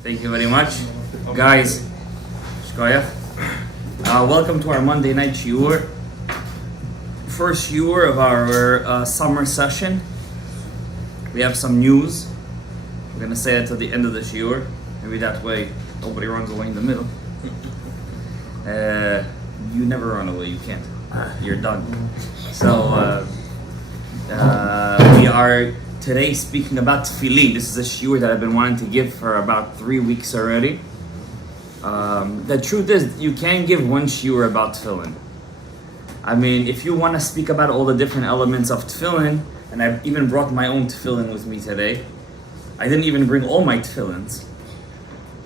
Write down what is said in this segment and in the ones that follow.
Thank you very much. Guys, welcome to our Monday night shiur. First shiur of our summer session. We have some news. We're going to say it at the end of the shiur. Maybe that way nobody runs away in the middle. You never run away, you can't. You're done. So, we are today speaking about Tefillin. This is a shiur that I've been wanting to give for about 3 weeks already. The truth is, you can't give one shiur about Tefillin. I mean, if you want to speak about all the different elements of Tefillin, and I've even brought my own Tefillin with me today. I didn't even bring all my Tefillins.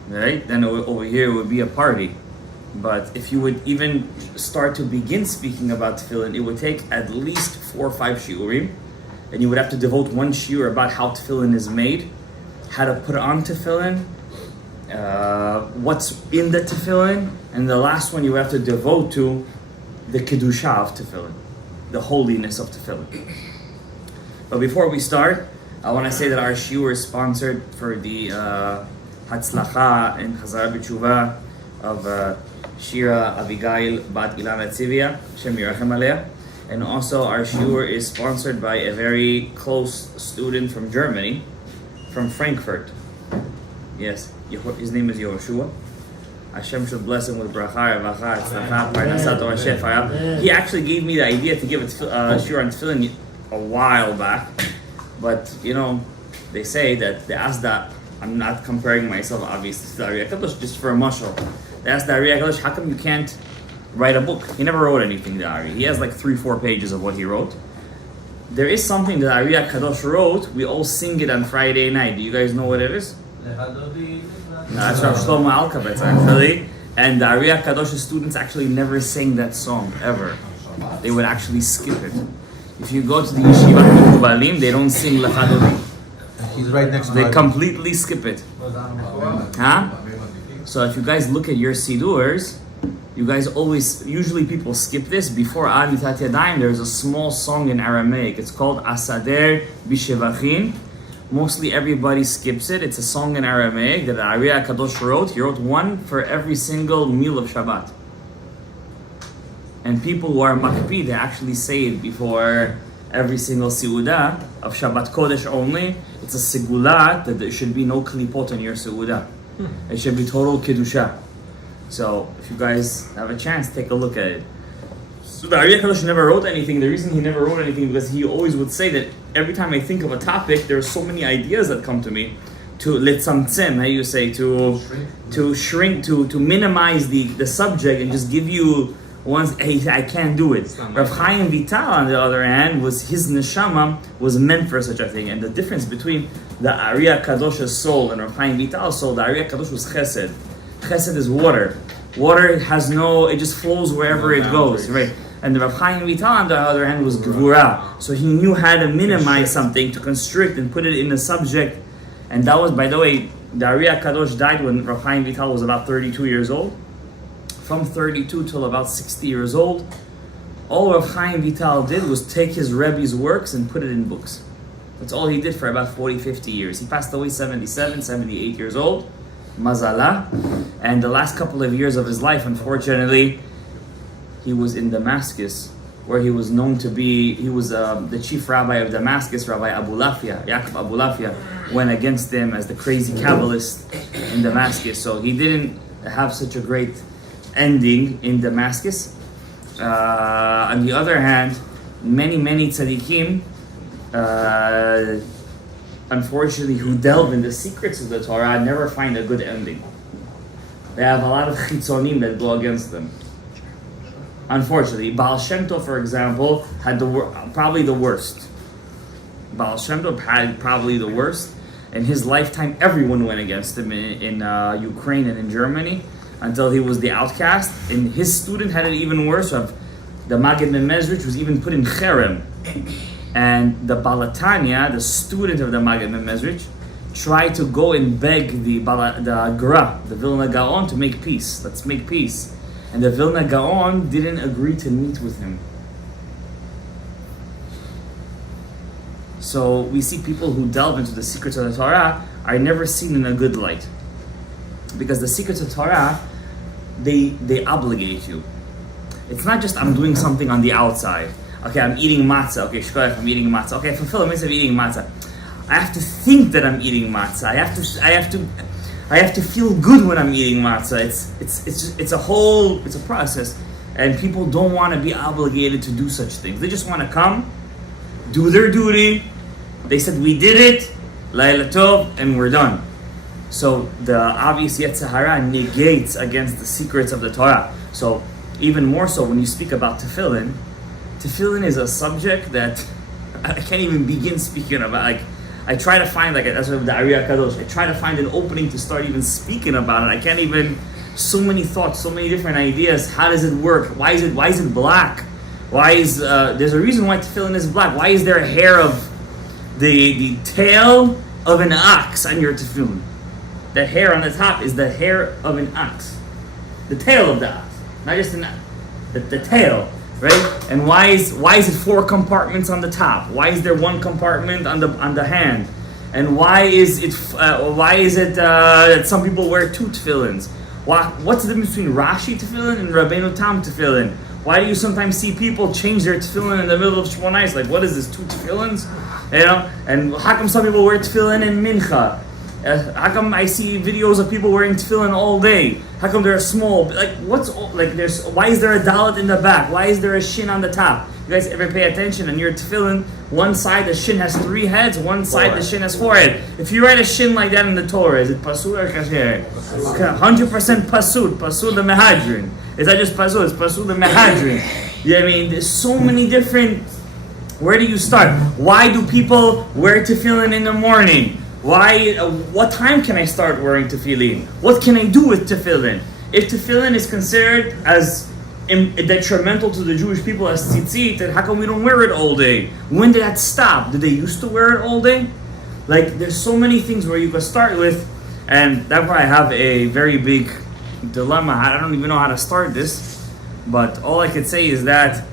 Right? Then over here it would be a party. But if you would even start to begin speaking about Tefillin, it would take at least 4 or 5 shiurim. And you would have to devote one shiur about how Tefillin is made, how to put on Tefillin, what's in the Tefillin, and the last one you have to devote to the Kedusha of Tefillin, the holiness of Tefillin. But before we start, I want to say that our shiur is sponsored for the Hatzlacha and Chazara B'Tshuva of Shira Abigail Bat Ilana Tzivia, Shem Yirachem Aleah. And also our shiur is sponsored by a very close student from Germany, from Frankfurt. Yes, his name is Yehoshua. Hashem should bless him with bracha, revacha, tzlacha, parnasat, or shefaya. He actually gave me the idea to give a shiur on Tefillin a while back. But, you know, they say that the Asda, I'm not comparing myself obviously to the Ari HaKadosh, just for a mashal. They asked the Ari HaKadosh, how come you can't write a book? He never wrote anything, the Ari. He has like 3-4 pages of what he wrote. There is something that Ari HaKadosh wrote. We all sing it on Friday night. Do you guys know what it is? No, that's Rav Shalom Gadaev actually. And the Ari HaKadosh's students actually never sang that song, ever. They would actually skip it. If you go to the Yeshiva Mikubalim, they don't sing Lechadodi. He's right next to They completely skip it. Huh? So if you guys look at your Sidurs, you guys usually people skip this. Before Ad Nitat Yadayim, there's a small song in Aramaic. It's called Asader B'Shevachin. Mostly everybody skips it. It's a song in Aramaic that Ari HaKadosh wrote. He wrote one for every single meal of Shabbat. And people who are makpi, they actually say it before every single Seudah of Shabbat Kodesh only. It's a segulah that there should be no klipot on your Seudah. It should be total Kedusha. So, if you guys have a chance, take a look at it. So the Ari HaKadosh never wrote anything. The reason he never wrote anything because he always would say that every time I think of a topic, there are so many ideas that come to me. To letzamtzem, how you say, to shrink, to minimize the subject and just give you once. I can't do it. Rav Chaim Vital, on the other hand, his neshama was meant for such a thing. And the difference between the Ari HaKadosh's soul and Rav Chaim Vital's soul, the Ari HaKadosh was chesed. Chesed is water. Water has it just flows wherever it goes, right? And the Rav Chaim Vital, on the other hand, was gvura. So he knew how to minimize something, to constrict and put it in a subject. And that was, by the way, the Ari HaKadosh died when Rav Chaim Vital was about 32 years old. From 32 till about 60 years old, all Rav Chaim Vital did was take his Rebbe's works and put it in books. That's all he did for about 40-50 years. He passed away 77, 78 years old. Mazala. And the last couple of years of his life, unfortunately, he was in Damascus, where he was known to be, he was the chief rabbi of Damascus, Rabbi Abulafia, Yaakov Abulafia, went against him as the crazy Kabbalist in Damascus. So he didn't have such a great ending in Damascus. On the other hand, many tzaddikim, unfortunately, who delve in the secrets of the Torah never find a good ending. They have a lot of chitzonim that go against them. Unfortunately, Baal Shem Tov, for example, had probably the worst. Baal Shem Tov had probably the worst. In his lifetime, everyone went against him in Ukraine and in Germany until he was the outcast. And his student had it even worse. The Maggid Memezrich was even put in cherem. And the Balatanya, the student of the Maggid Memezrich, tried to go and beg the Gra, the Vilna Gaon, to make peace. Let's make peace. And the Vilna Gaon didn't agree to meet with him. So we see people who delve into the secrets of the Torah are never seen in a good light. Because the secrets of Torah, they obligate you. It's not just I'm doing something on the outside. Okay, I'm eating matzah. Okay, shkoyach, I'm eating matzah. Okay, I fulfill the mitzvah of eating matzah. I have to think that I'm eating matzah. I have to feel good when I'm eating matzah. It's a process, and people don't want to be obligated to do such things. They just want to come, do their duty. They said we did it, Laila Tov, and we're done. So the obvious Yetzer Hara negates against the secrets of the Torah. So even more so when you speak about Tefillin, Tefillin is a subject that I can't even begin speaking about. Like, I try to find, like, that's what the Ariyah Kadosh, I try to find an opening to start even speaking about it. I can't even, so many thoughts, so many different ideas. How does it work? Why is it black? Why is, there's a reason why Tefillin is black. Why is there a hair of the tail of an ox on your Tefillin? The hair on the top is the hair of an ox. The tail of the ox. Not just an ox. The tail. Right? And why is it 4 compartments on the top? Why is there 1 compartment on the hand? And why is it that some people wear 2 tefillins? What's the difference between Rashi tefillin and Rabbeinu Tam tefillin? Why do you sometimes see people change their tefillin in the middle of Shmoneh Esrei? Like, what is this, 2 tefillins? You know? And how come some people wear tefillin in mincha? How come I see videos of people wearing tefillin all day? How come they're small? Like, why is there a dalet in the back? Why is there a shin on the top? You guys ever pay attention? On your tefillin, one side the shin has 3 heads, one side the shin has 4 heads. If you write a shin like that in the Torah, is it pasud or kasher? 100% pasud the mehadrin. It's not just pasud, it's pasud the mehadrin. You know what I mean? There's so many different. Where do you start? Why do people wear tefillin in the morning? Why? What time can I start wearing tefillin? What can I do with tefillin? If tefillin is considered as detrimental to the Jewish people as tzitzit, then how come we don't wear it all day? When did that stop? Did they used to wear it all day? Like, there's so many things where you can start with, and that's why I have a very big dilemma. I don't even know how to start this, but all I could say is that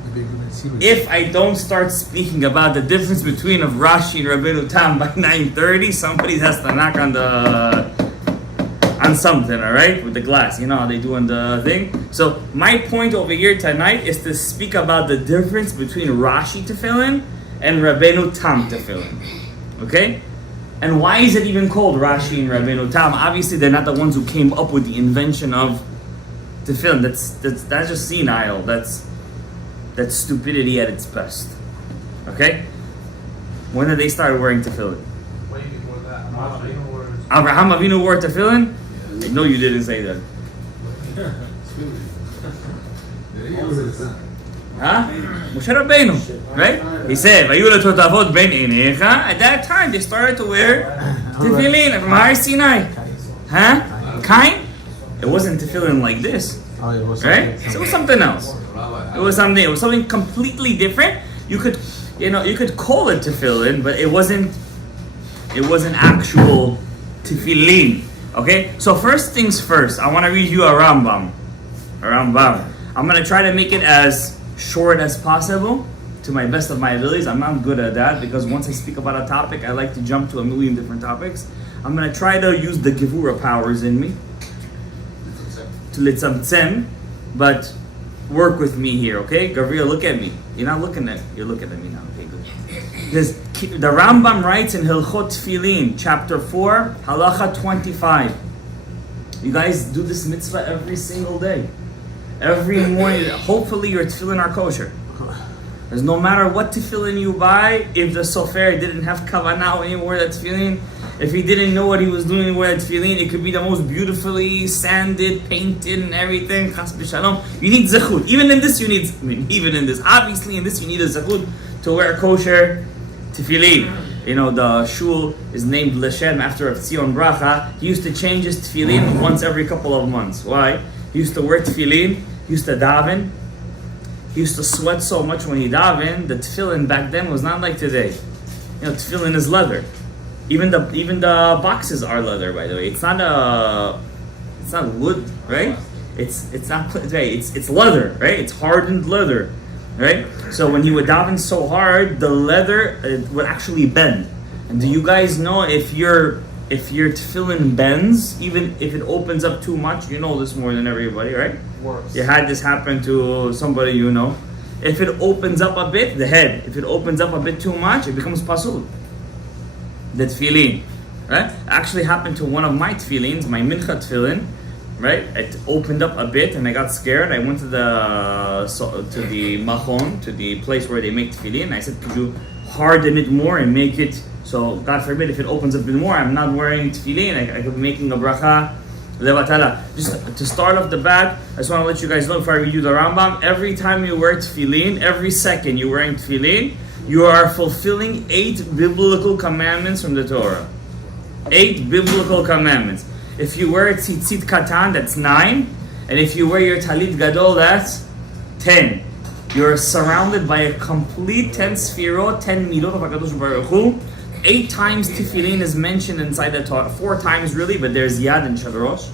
if I don't start speaking about the difference between of Rashi and Rabbeinu Tam by 9:30, somebody has to knock on something, all right, with the glass. You know how they do on the thing. So my point over here tonight is to speak about the difference between Rashi tefillin and Rabbeinu Tam tefillin. Okay, and why is it even called Rashi and Rabbeinu Tam? Obviously, they're not the ones who came up with the invention of tefillin. That's just senile. That's stupidity at its best. Okay? When did they start wearing tefillin? Way before that. Avraham Avinu wore tefillin? Yeah. No, you didn't say that. Huh? Moshe Rabbeinu, right? He said, "Vayu letotavot ben einecha." At that time, they started to wear tefillin from Har Sinai. Huh? Kain? It wasn't tefillin like this, right? So it was something else. It was something completely different. You could call it tefillin, but it wasn't actual tefillin. Okay? So first things first, I want to read you a Rambam. I'm going to try to make it as short as possible to my best of my abilities. I'm not good at that because once I speak about a topic, I like to jump to a million different topics. I'm going to try to use the Gevura powers in me to litzamtzem, but work with me here, okay? Gabriel, look at me. You're looking at me now. Okay, good. The Rambam writes in Hilchot Tefillin, chapter 4, halacha 25. You guys do this mitzvah every single day. Every morning, hopefully your tefillin are kosher. Because no matter what tefillin you buy, if the sofer didn't have kavanah when he wore that tefillin, if he didn't know what he was doing when he wore that tefillin, it could be the most beautifully sanded, painted, and everything. Chas b'shalom. You need zechut. Even in this, obviously in this, you need a zechut to wear kosher tefillin. You know, the shul is named Leshem after Tzion Bracha. He used to change his tefillin once every couple of months. Why? He used to wear tefillin, he used to daven. He used to sweat so much when he davened. The tefillin back then was not like today. You know, tefillin is leather. Even the boxes are leather, by the way. It's not wood, right? It's not right. It's leather, right? It's hardened leather, right? So when he would daven so hard, the leather would actually bend. And do you guys know if your if your tefillin bends, even if it opens up too much, you know this more than everybody, right? Worse. You had this happen to somebody you know. If it opens up a bit, the head, if it opens up a bit too much, it becomes pasul. The tefillin, right? Actually happened to one of my tefillins, my mincha tefillin, right? It opened up a bit and I got scared. I went to the machon, to the place where they make tefillin. I said, could you harden it more and make it, so God forbid if it opens up a bit more, I'm not wearing tefillin, I could be making a bracha levatala. Just to start off the bat, I just want to let you guys know before I read you the Rambam, every time you wear tefillin, every second you're wearing tefillin, you are fulfilling 8 biblical commandments from the Torah. 8 biblical commandments. If you wear tzitzit katan, that's 9, and if you wear your talit gadol, that's 10. You're surrounded by a complete 10 sfirot, 10 midot of HaKadosh Baruch Hu. 8 times tefillin is mentioned inside the Torah. 4 times really, but there's yad and shadrosh.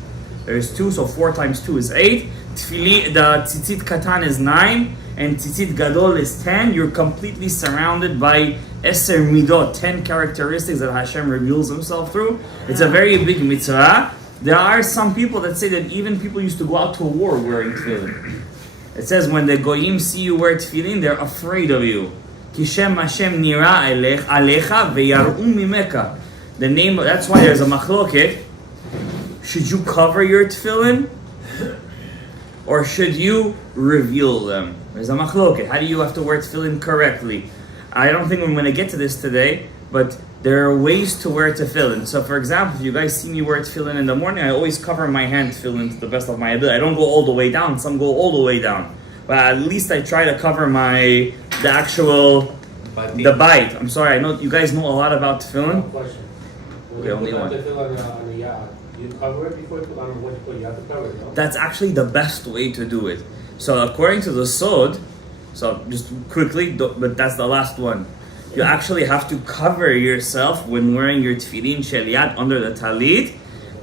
There's 2, so 4 times 2 is 8. Tefillin, the tzitzit katan is 9, and tzitzit gadol is 10. You're completely surrounded by eser midot, 10 characteristics that Hashem reveals Himself through. It's a very big mitzvah. There are some people that say that even people used to go out to war wearing tefillin. It says when the goyim see you wear tefillin, they're afraid of you. Kishem Hashem nira alecha veyaru mimeka. The name. That's why there's a machloket. Should you cover your tefillin, or should you reveal them? There's a machloket. How do you have to wear tefillin correctly? I don't think I'm going to get to this today, but there are ways to wear tefillin. So, for example, if you guys see me wear tefillin in the morning, I always cover my hand tefillin to the best of my ability. I don't go all the way down. Some go all the way down, but at least I try to cover the bite. I'm sorry. I know you guys know a lot about tefillin. Question. Okay, only one. On the yard, you cover it before you put on what you put. You have to cover it, no? That's actually the best way to do it. So, according to the Sod, so just quickly, but that's the last one. You actually have to cover yourself when wearing your tefillin sheliat under the talit,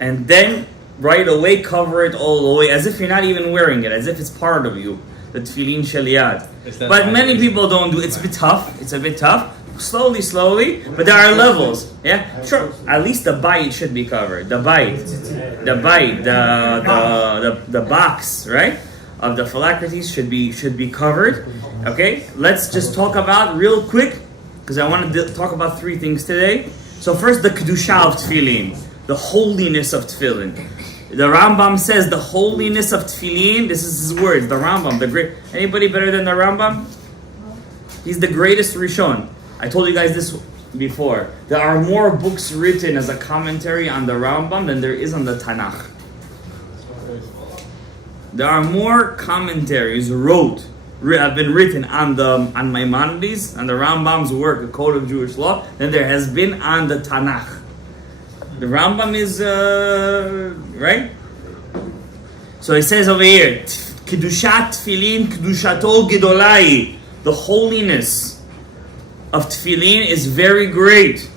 and then right away cover it all the way, as if you're not even wearing it, as if it's part of you, the tefillin sheliat. But many people don't do it. It's a bit tough. It's a bit tough. Slowly, but there are levels. Yeah, sure. At least the bite should be covered. The box, right, of the phylacteries should be covered. Okay, let's just talk about real quick, because I want to talk about 3 things today. So first, the kedusha of tefillin, the holiness of tefillin. The Rambam says the holiness of tefillin. This is his words. The Rambam, the great. Anybody better than the Rambam? He's the greatest Rishon. I told you guys this before. There are more books written as a commentary on the Rambam than there is on the Tanakh. There are more commentaries have been written on Maimonides, on the Rambam's work, A Code of Jewish Law, than there has been on the Tanakh. The Rambam is right. So it says over here, Kedushat Tefillin, Kedushato Gedolai. The holiness of tefillin is very great.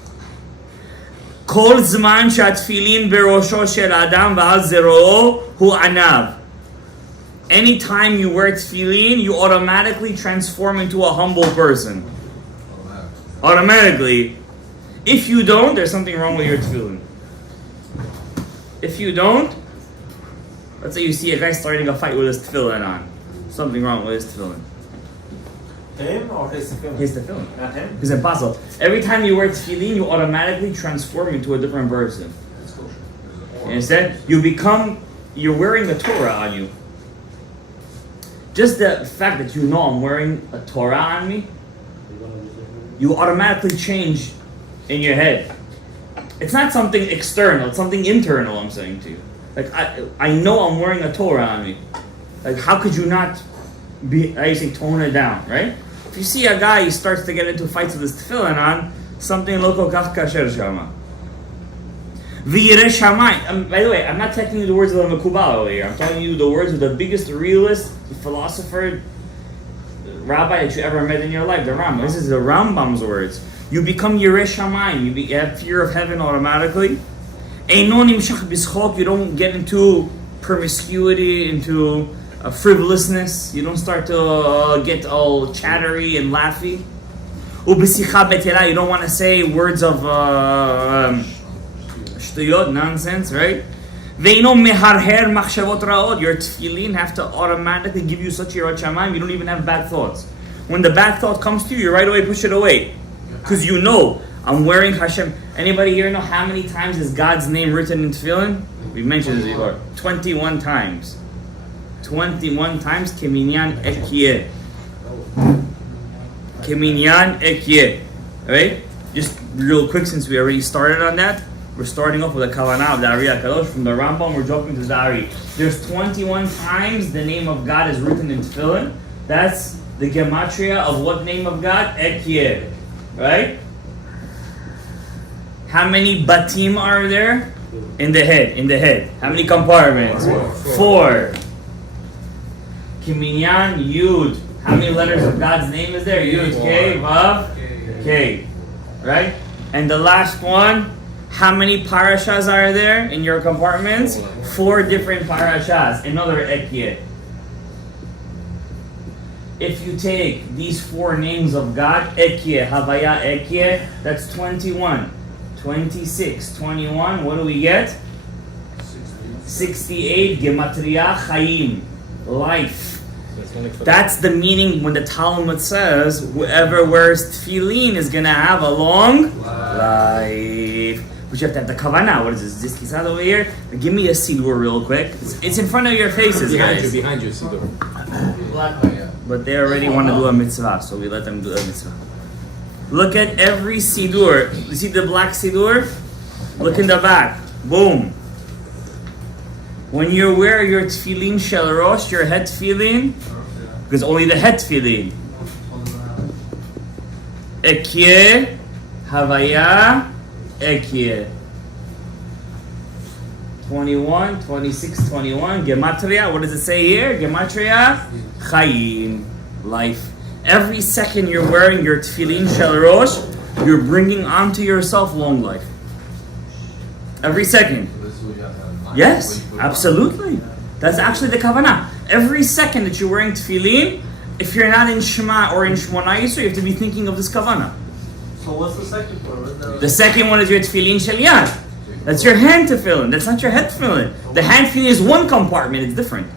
Kol zman shatfilin berosho shel adam v'al zero hu anav. Anytime you wear tefillin, you automatically transform into a humble person. Automatically. If you don't, there's something wrong with your tefillin. If you don't, let's say you see a guy starting a fight with his tefillin on. Something wrong with his tefillin. Him or his tefillin? His tefillin. Not him? It's impossible. Every time you wear tefillin, you automatically transform into a different person. Instead, you're wearing a Torah on you. Just the fact that you know I'm wearing a Torah on me, you automatically change in your head. It's not something external, it's something internal, I'm saying to you. Like, I know I'm wearing a Torah on me. Like, how could you not tone it down, right? If you see a guy, he starts to get into fights with his tefillin on, something local kach kasher shama. V'yireh shamayim. By the way, I'm not telling you the words of the Mekubal over here. I'm telling you the words of the biggest realist, philosopher, rabbi that you ever met in your life, the Rambam. This is the Rambam's words. You become Yireh Shamayim. You have fear of heaven automatically. Eino nimshach b'schok. You don't get into promiscuity, into frivolousness. You don't start to get all chattery and laughy. Ubesicha betela. You don't want to say words of Shtuyot, nonsense, right? Ve'ino meharher machshavot ra'ot. Your tefillin have to automatically give you such yirat shamayim. You don't even have bad thoughts. When the bad thought comes to you, you right away push it away. Because you know, I'm wearing Hashem. Anybody here know how many times is God's name written in tefillin? We've mentioned this before. 21 times. 21 times. Keminyan ekyeh. Keminyan ekyeh. Right? Just real quick, since we already started on that, we're starting off with a kavanah of the Ari HaKadosh. From the Rambam, we're jumping to the Ari. There's 21 times the name of God is written in tefillin. That's the gematria of what name of God? Ekyeh. Right? How many batim are there? In the head. How many compartments? 4. Kiminyan, Yud. How many letters of God's name is there? Yud, K, Vav, K. Right? And the last one, how many parashas are there in your compartments? 4 different parashas. Another Ekyeh. If you take these 4 names of God, Ekyeh, Havaya, Ekyeh, that's 21. 26, 21, what do we get? 68, Gematria Chaim, life. That's the meaning when the Talmud says, whoever wears tefillin is going to have a long life. But you have to have the kavanah. What is this? This kisad over here? Give me a sidur real quick. It's in front of your faces, guys. Behind you, sidur. But they already want to do a mitzvah, so we let them do a mitzvah. Look at every sidur. You see the black sidur? Look in the back. Boom. When you wear your tefillin shel rosh, your head tefillin, because only the head tefillin. Ekyeh, Havaya, Ekyeh. 21, 26, 21. Gematria, what does it say here? Gematria, Chaim, life. Every second you're wearing your tefillin shel rosh, you're bringing onto yourself long life. Every second. Yes, absolutely. That's actually the kavanah. Every second that you're wearing tefillin, if you're not in Shema or in Shmona Yisro, you have to be thinking of this kavanah. So what's the second one? The second one is your tefillin shel yad. That's your hand tefillin. That's not your head tefillin. The hand tefillin is one compartment. It's different.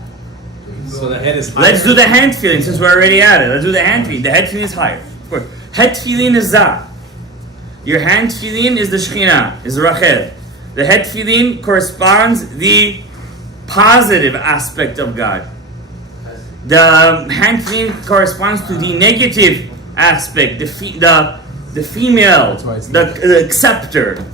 So the head is higher. Let's do the hand tefillin since we're already at it. Let's do the hand tefillin. The head tefillin is higher. Of course. Head tefillin is Zah. Your hand tefillin is the Shekhinah, is Rachel. The head tefillin corresponds the positive aspect of God. The hand tefillin corresponds to the negative aspect, the female, the acceptor.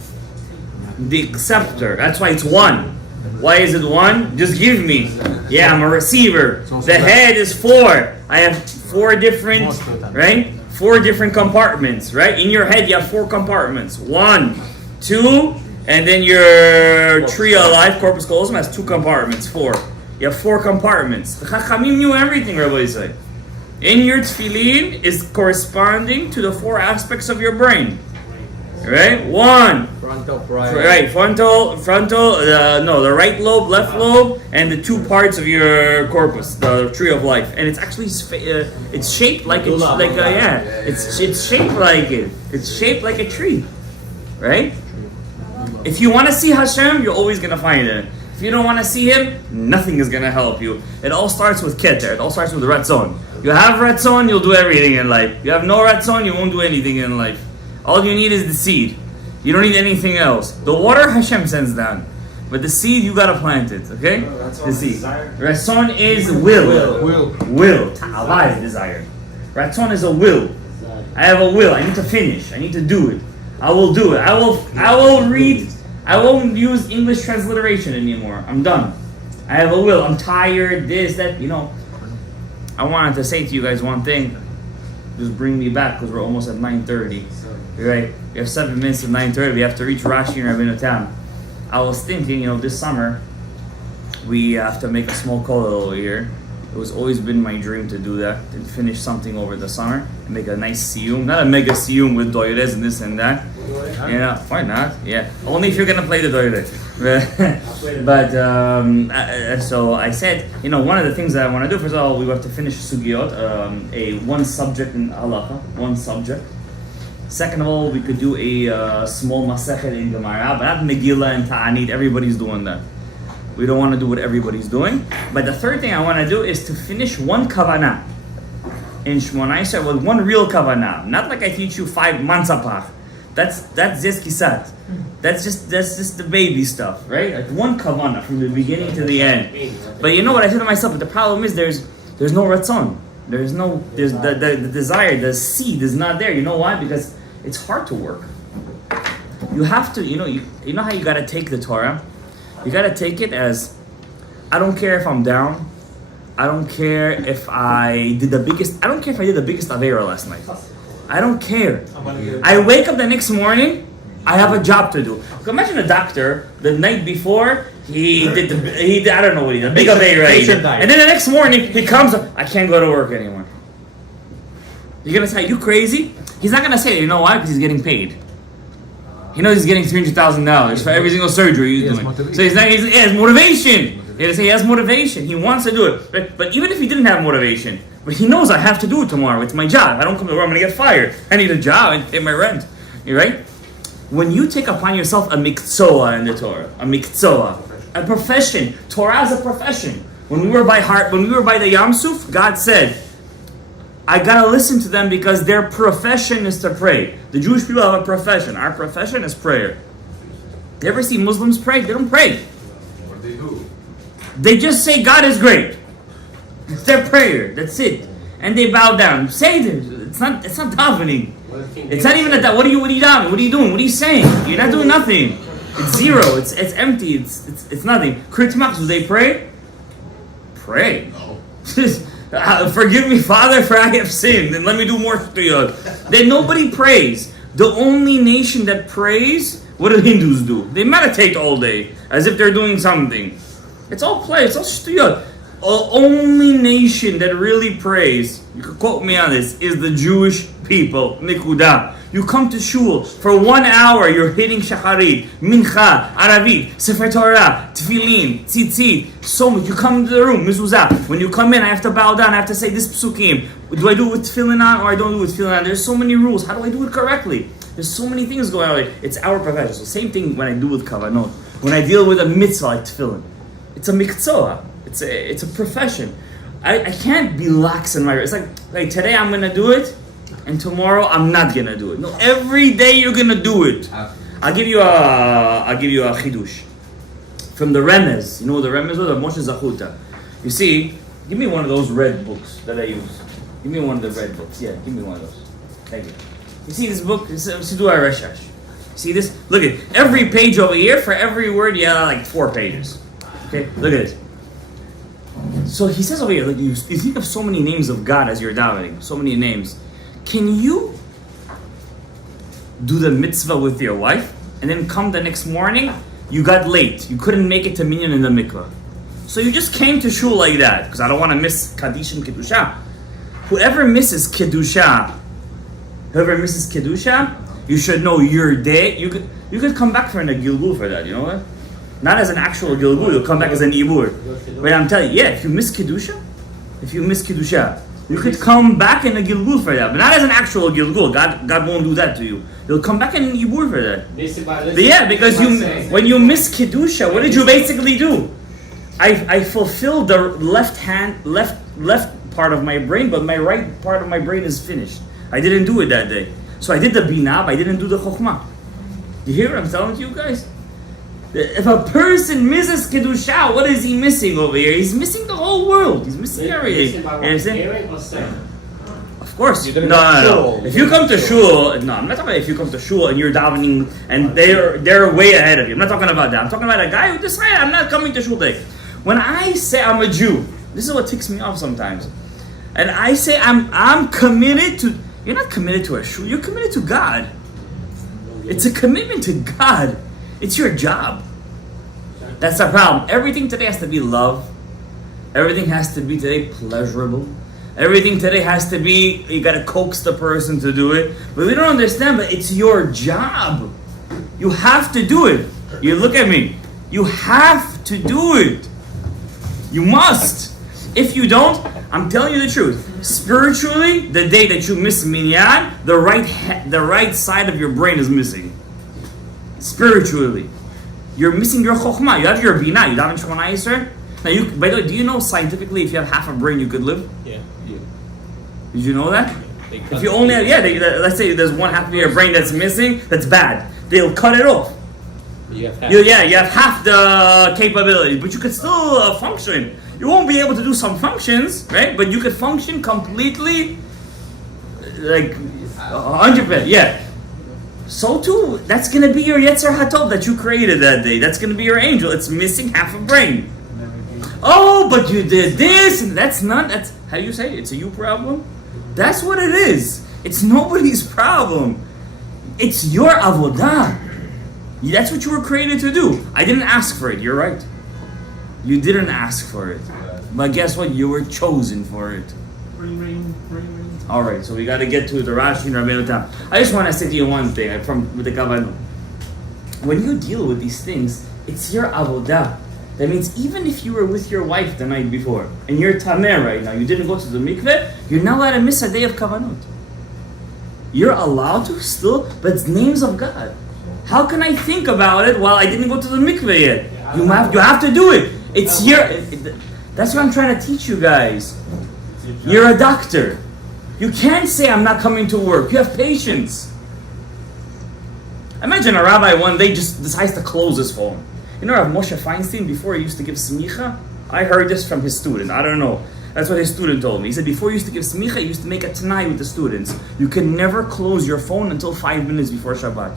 The acceptor. That's why it's 1. Why is it 1? Just give me. Yeah, I'm a receiver. The head is 4. I have 4 different, right? 4 different compartments, right? In your head, you have 4 compartments. 1, 2, and then your tree of life, corpus callosum, has 2 compartments. 4. You have 4 compartments. The Chachamim knew everything, Rabbi say. In your tefillin is corresponding to the 4 aspects of your brain. Right? 1. Frontal, parietal. Right, the right lobe, left lobe, and the 2 parts of your corpus, the tree of life. And it's actually it's shaped like it's shaped like it. It's shaped like a tree, right? If you want to see Hashem, you're always gonna find it. If you don't want to see Him, nothing is gonna help you. It all starts with keter. It all starts with ratzon. You have ratzon, you'll do everything in life. You have no ratzon, you won't do anything in life. All you need is the seed. You don't need anything else. The water Hashem sends down. But the seed, you gotta plant it, okay? The seed. Ratzon is will. Ta'ava is desire. Ratzon is a will. I have a will. I need to finish. I need to do it. I will do it. I will read. I won't use English transliteration anymore. I'm done. I have a will. I'm tired, this, that, I wanted to say to you guys one thing. Just bring me back because we're almost at 9:30. Right? We have 7 minutes to 9:30. We have to reach Rashi and Rabbeinu Tam. I was thinking, this summer we have to make a small kollel over here. It was always been my dream to do that, to finish something over the summer and make a nice siyum, not a mega siyum with doyres and this and that. Why not? Yeah, only if you're gonna play the doyres. But so I said, one of the things that I want to do, first of all, we have to finish sugyot, one subject in halacha, one subject. Second of all, we could do a small masechet in Gemara, but not Megillah and Ta'anit. Everybody's doing that. We don't want to do what everybody's doing. But the third thing I want to do is to finish one kavanah in Shmona Yisrael with one real kavanah. Not like I teach you 5 mansapach. That's just kisat. That's just the baby stuff, right? Like one kavanah from the beginning to the end. But you know what I said to myself? But the problem is there's no ratzon. There's the desire, the seed is not there. You know why? Because it's hard to work. You have to, you know how you gotta take the Torah? You gotta take it as, I don't care if I'm down. I don't care if I did the biggest Aveira last night. I don't care. I wake up the next morning, I have a job to do. Imagine a doctor, the night before, he did I don't know what he did, a big Aveira. And then the next morning, he comes, I can't go to work anymore. You're gonna say, you crazy? He's not gonna say it, you know why? Because he's getting paid. He knows he's getting $300,000 for every single surgery he's doing. So he has motivation. He has motivation. He wants to do it. But even if he didn't have motivation, but he knows I have to do it tomorrow. It's my job. I don't come to work, I'm going to get fired. I need a job and pay my rent. You right? When you take upon yourself a mikzoah in the Torah, a profession. Torah is a profession. When we were by the Yam Suf, God said, I gotta listen to them because their profession is to pray. The Jewish people have a profession. Our profession is prayer. You ever see Muslims pray? They don't pray. What they do? They just say God is great. It's their prayer. That's it. And they bow down. Say this. It's not davening. It's not even what are you doing? What are you doing? What are you saying? You're not doing nothing. It's zero. It's empty. It's nothing. Kritmach, do they pray? Pray. No. Forgive me, Father, for I have sinned, and let me do more shtuyot. Then nobody prays. The only nation that prays, what do Hindus do? They meditate all day, as if they're doing something. It's all play, it's all shtuyot. The only nation that really prays, you can quote me on this, is the Jewish people. Nikuda. You come to shul for 1 hour, you're hitting shacharit, mincha, aravit, sefer Torah, tefillin, tzitzit, so much. You come into the room, mezuzah. When you come in, I have to bow down, I have to say this psukim. Do I do it with tefillin on or I don't do it with tefillin on? There's so many rules. How do I do it correctly? There's so many things going on. It's our profession. So same thing when I do with kavanot. When I deal with a mitzvah like tefillin. It's a mikzoah. It's a profession. I can't be lax in my... It's like today I'm going to do it, and tomorrow I'm not gonna do it. No, every day you're gonna do it. I'll give you a chidush from the Remez. You know the Remez or the Moshe Zachuta. You see, give me one of those red books that I use. Give me one of the red books. Yeah, give me one of those. Thank you. You see this book? This is Siddur HaReshash. See this? Look at it. Every page over here, for every word, you have like 4 pages. Okay, look at it. So he says over here, like you think of so many names of God as you're davening, so many names. Can you do the mitzvah with your wife and then come the next morning, you got late, you couldn't make it to minyan in the mikvah, so you just came to shul like that because I don't want to miss kaddish and kedusha. Whoever misses kedusha, you should know your day. You could come back for a gilgul for that. You know what? Not as an actual gilgul, you'll come back as an ibur. But I'm telling you, yeah, if you miss kedusha, you could come back in a gilgul for that, but not as an actual gilgul. God won't do that to you. You'll come back in ibur for that. Yeah, because when you miss kedusha, what did you basically do? I fulfilled the left part of my brain, but my right part of my brain is finished. I didn't do it that day. So I did the binah, but I didn't do the chokhmah. You hear what I'm telling you guys? If a person misses kedusha, what is he missing over here? He's missing the whole world. He's missing everything. You understand? Of course. No. If you come to shul, no, I'm not talking about if you come to shul and you're davening and they're way ahead of you. I'm not talking about that. I'm talking about a guy who decided I'm not coming to shul today. When I say I'm a Jew, this is what ticks me off sometimes. And I say I'm committed to. You're not committed to a shul. You're committed to God. It's a commitment to God. It's your job. That's the problem. Everything today has to be love. Everything has to be today pleasurable. Everything today has to be, you gotta coax the person to do it. But we don't understand, but it's your job. You have to do it. You look at me. You have to do it. You must. If you don't, I'm telling you the truth. Spiritually, the day that you miss minyan, the right side of your brain is missing. Spiritually, you're missing your chokhmah. You have your bina. You daven Shemona Yisrael. Now, by the way, do you know scientifically if you have half a brain you could live? Yeah. Did you know that? If you only have, let's say there's one half of your brain that's missing, that's bad. They'll cut it off. You have half. You have half the capability, but you could still function. You won't be able to do some functions, right? But you could function completely, like 100%. Yeah. So too, that's gonna be your Yetzer Hatov that you created that day. That's gonna be your angel. It's missing half a brain. Oh, but you did this, and that's how do you say it? It's a you problem? That's what it is. It's nobody's problem. It's your avodah. That's what you were created to do. I didn't ask for it, you're right. You didn't ask for it. But guess what? You were chosen for it. Ring, ring, ring, ring. Alright, so we got to get to the Rashi and Rabbeinu Tam. I just want to say to you one thing with the Kavanah. When you deal with these things, it's your avodah. That means even if you were with your wife the night before and you're tameh right now, you didn't go to the mikveh, you're not allowed to miss a day of kavanot. You're allowed to still, but it's names of God. How can I think about it while I didn't go to the mikveh yet? You have to do it. It's that's what I'm trying to teach you guys. You're a doctor. You can't say I'm not coming to work. You have patience. Imagine a rabbi one day just decides to close his phone. You know Rav Moshe Feinstein, before he used to give smicha, I heard this from his student. I don't know. That's what his student told me. He said before he used to give smicha, he used to make a t'nai with the students. You can never close your phone until 5 minutes before Shabbat.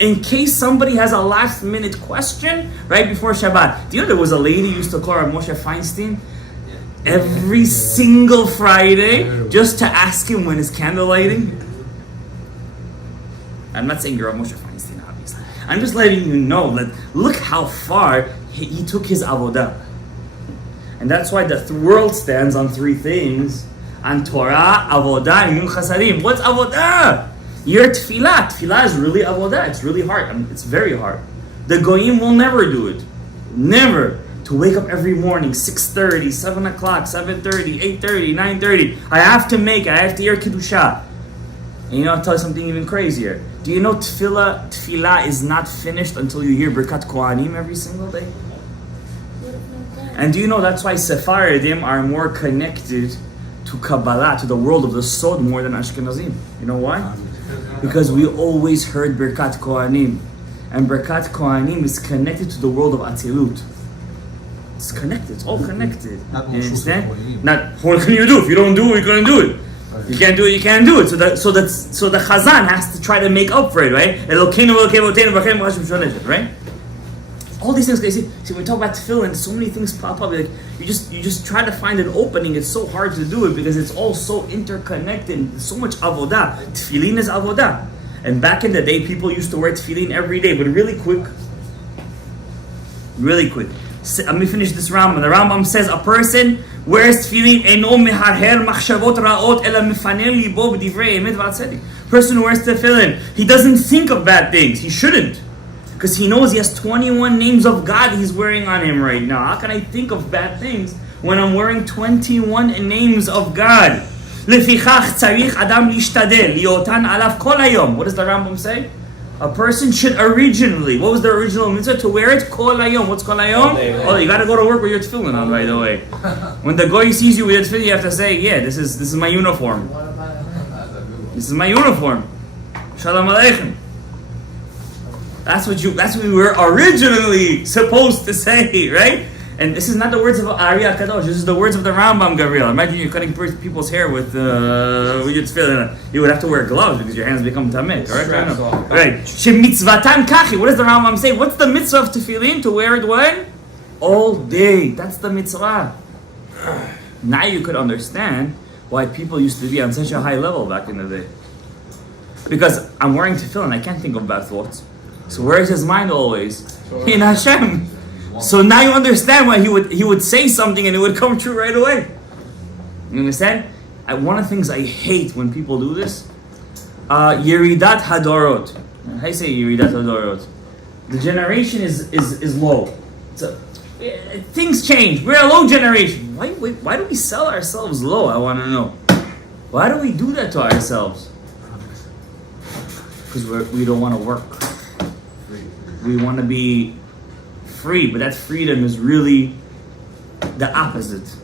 In case somebody has a last minute question right before Shabbat. Do you know there was a lady who used to call Rav Moshe Feinstein every single Friday just to ask him when his candle lighting? I'm not saying you're Rav Moshe Feinstein, obviously. I'm just letting you know that look how far he took his avodah. And that's why the world stands on 3 things. On Torah, avodah, and chasadim. What's avodah? Your tefillah. Tefillah is really avodah. It's really hard. It's very hard. The goyim will never do it. Never. To wake up every morning, 6:30, 7 o'clock, 7:30, 8:30, 9:30. I have to hear Kedusha. And you know, I'll tell you something even crazier. Do you know tefillah is not finished until you hear Birkat Kohanim every single day? And do you know that's why Sephardim are more connected to Kabbalah, to the world of the Sod, more than Ashkenazim? You know why? Because we always heard Birkat Kohanim. And Birkat Kohanim is connected to the world of Atzilut. It's connected, it's all connected. You understand? Not, what can you do? If you don't do it, you couldn't do it. You can't do it, you can't do it. So the Chazan has to try to make up for it, right? Right? All these things, see when we talk about tefillin, so many things pop up. Like you just try to find an opening. It's so hard to do it because it's all so interconnected. There's so much avodah. Tefillin is avodah. And back in the day, people used to wear tefillin every day. But really quick. Let me finish this Rambam. The Rambam says a person wears tefillin eno meharher machshavot raot ela mefaneh libo b'divrei emet v'atzedek. Person who wears tefillin, he doesn't think of bad things. He shouldn't. Because he knows he has 21 names of God he's wearing on him right now. How can I think of bad things when I'm wearing 21 names of God? לפיכך צריך אדם להשתדל ליאותן עליו כל היום. What does the Rambam say? A person should originally, what was the original mitzvah? To wear it kol hayom. What's kol hayom? Oh, you gotta go to work with your tefillin on, by the way. When the goy sees you with your tefillin, you have to say, yeah, this is my uniform. This is my uniform. Shalom aleichem. That's what we were originally supposed to say, right? And this is not the words of Ari HaKadosh. This is the words of the Rambam, Gabriel. Imagine you're cutting people's hair with your tefillin. You would have to wear gloves because your hands become tameh. Right? Shemitzvatan kachi. What does the Rambam say? What's the mitzvah of tefillin? To wear it when? All day. That's the mitzvah. Now you could understand why people used to be on such a high level back in the day. Because I'm wearing tefillin, I can't think of bad thoughts. So where is his mind always? In Hashem. So now you understand why he would say something and it would come true right away. You understand? One of the things I hate when people do this, Yeridat Hadorot. How do you say Yeridat Hadorot? The generation is low. things change. We're a low generation. Why do we sell ourselves low? I want to know. Why do we do that to ourselves? Because we don't want to work. We want to be free, but that freedom is really the opposite.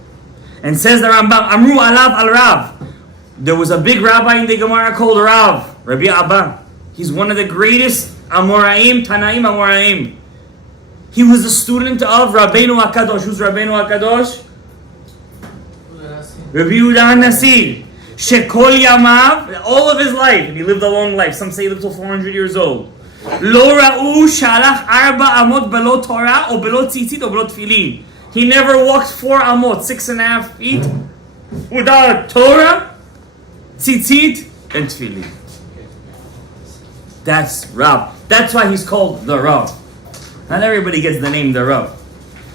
And says the Rambam, Amru alav al Rav. There was a big rabbi in the Gemara called Rav, Rabbi Abba. He's one of the greatest Amoraim, Tanaim Amoraim. He was a student of Rabbeinu HaKadosh. Who's Rabbeinu HaKadosh? Rabbi Yehuda HaNasi. Shekol Yamav, all of his life, and he lived a long life. Some say he lived till 400 years old. Lo ra'u shalach arba amot belo Torah or belo tzitzit or belo tefillin. He never walked 4 amot, 6.5 feet, without Torah, tzitzit, and tefillin. That's Rav. That's why he's called the Rav. Not everybody gets the name the Rav.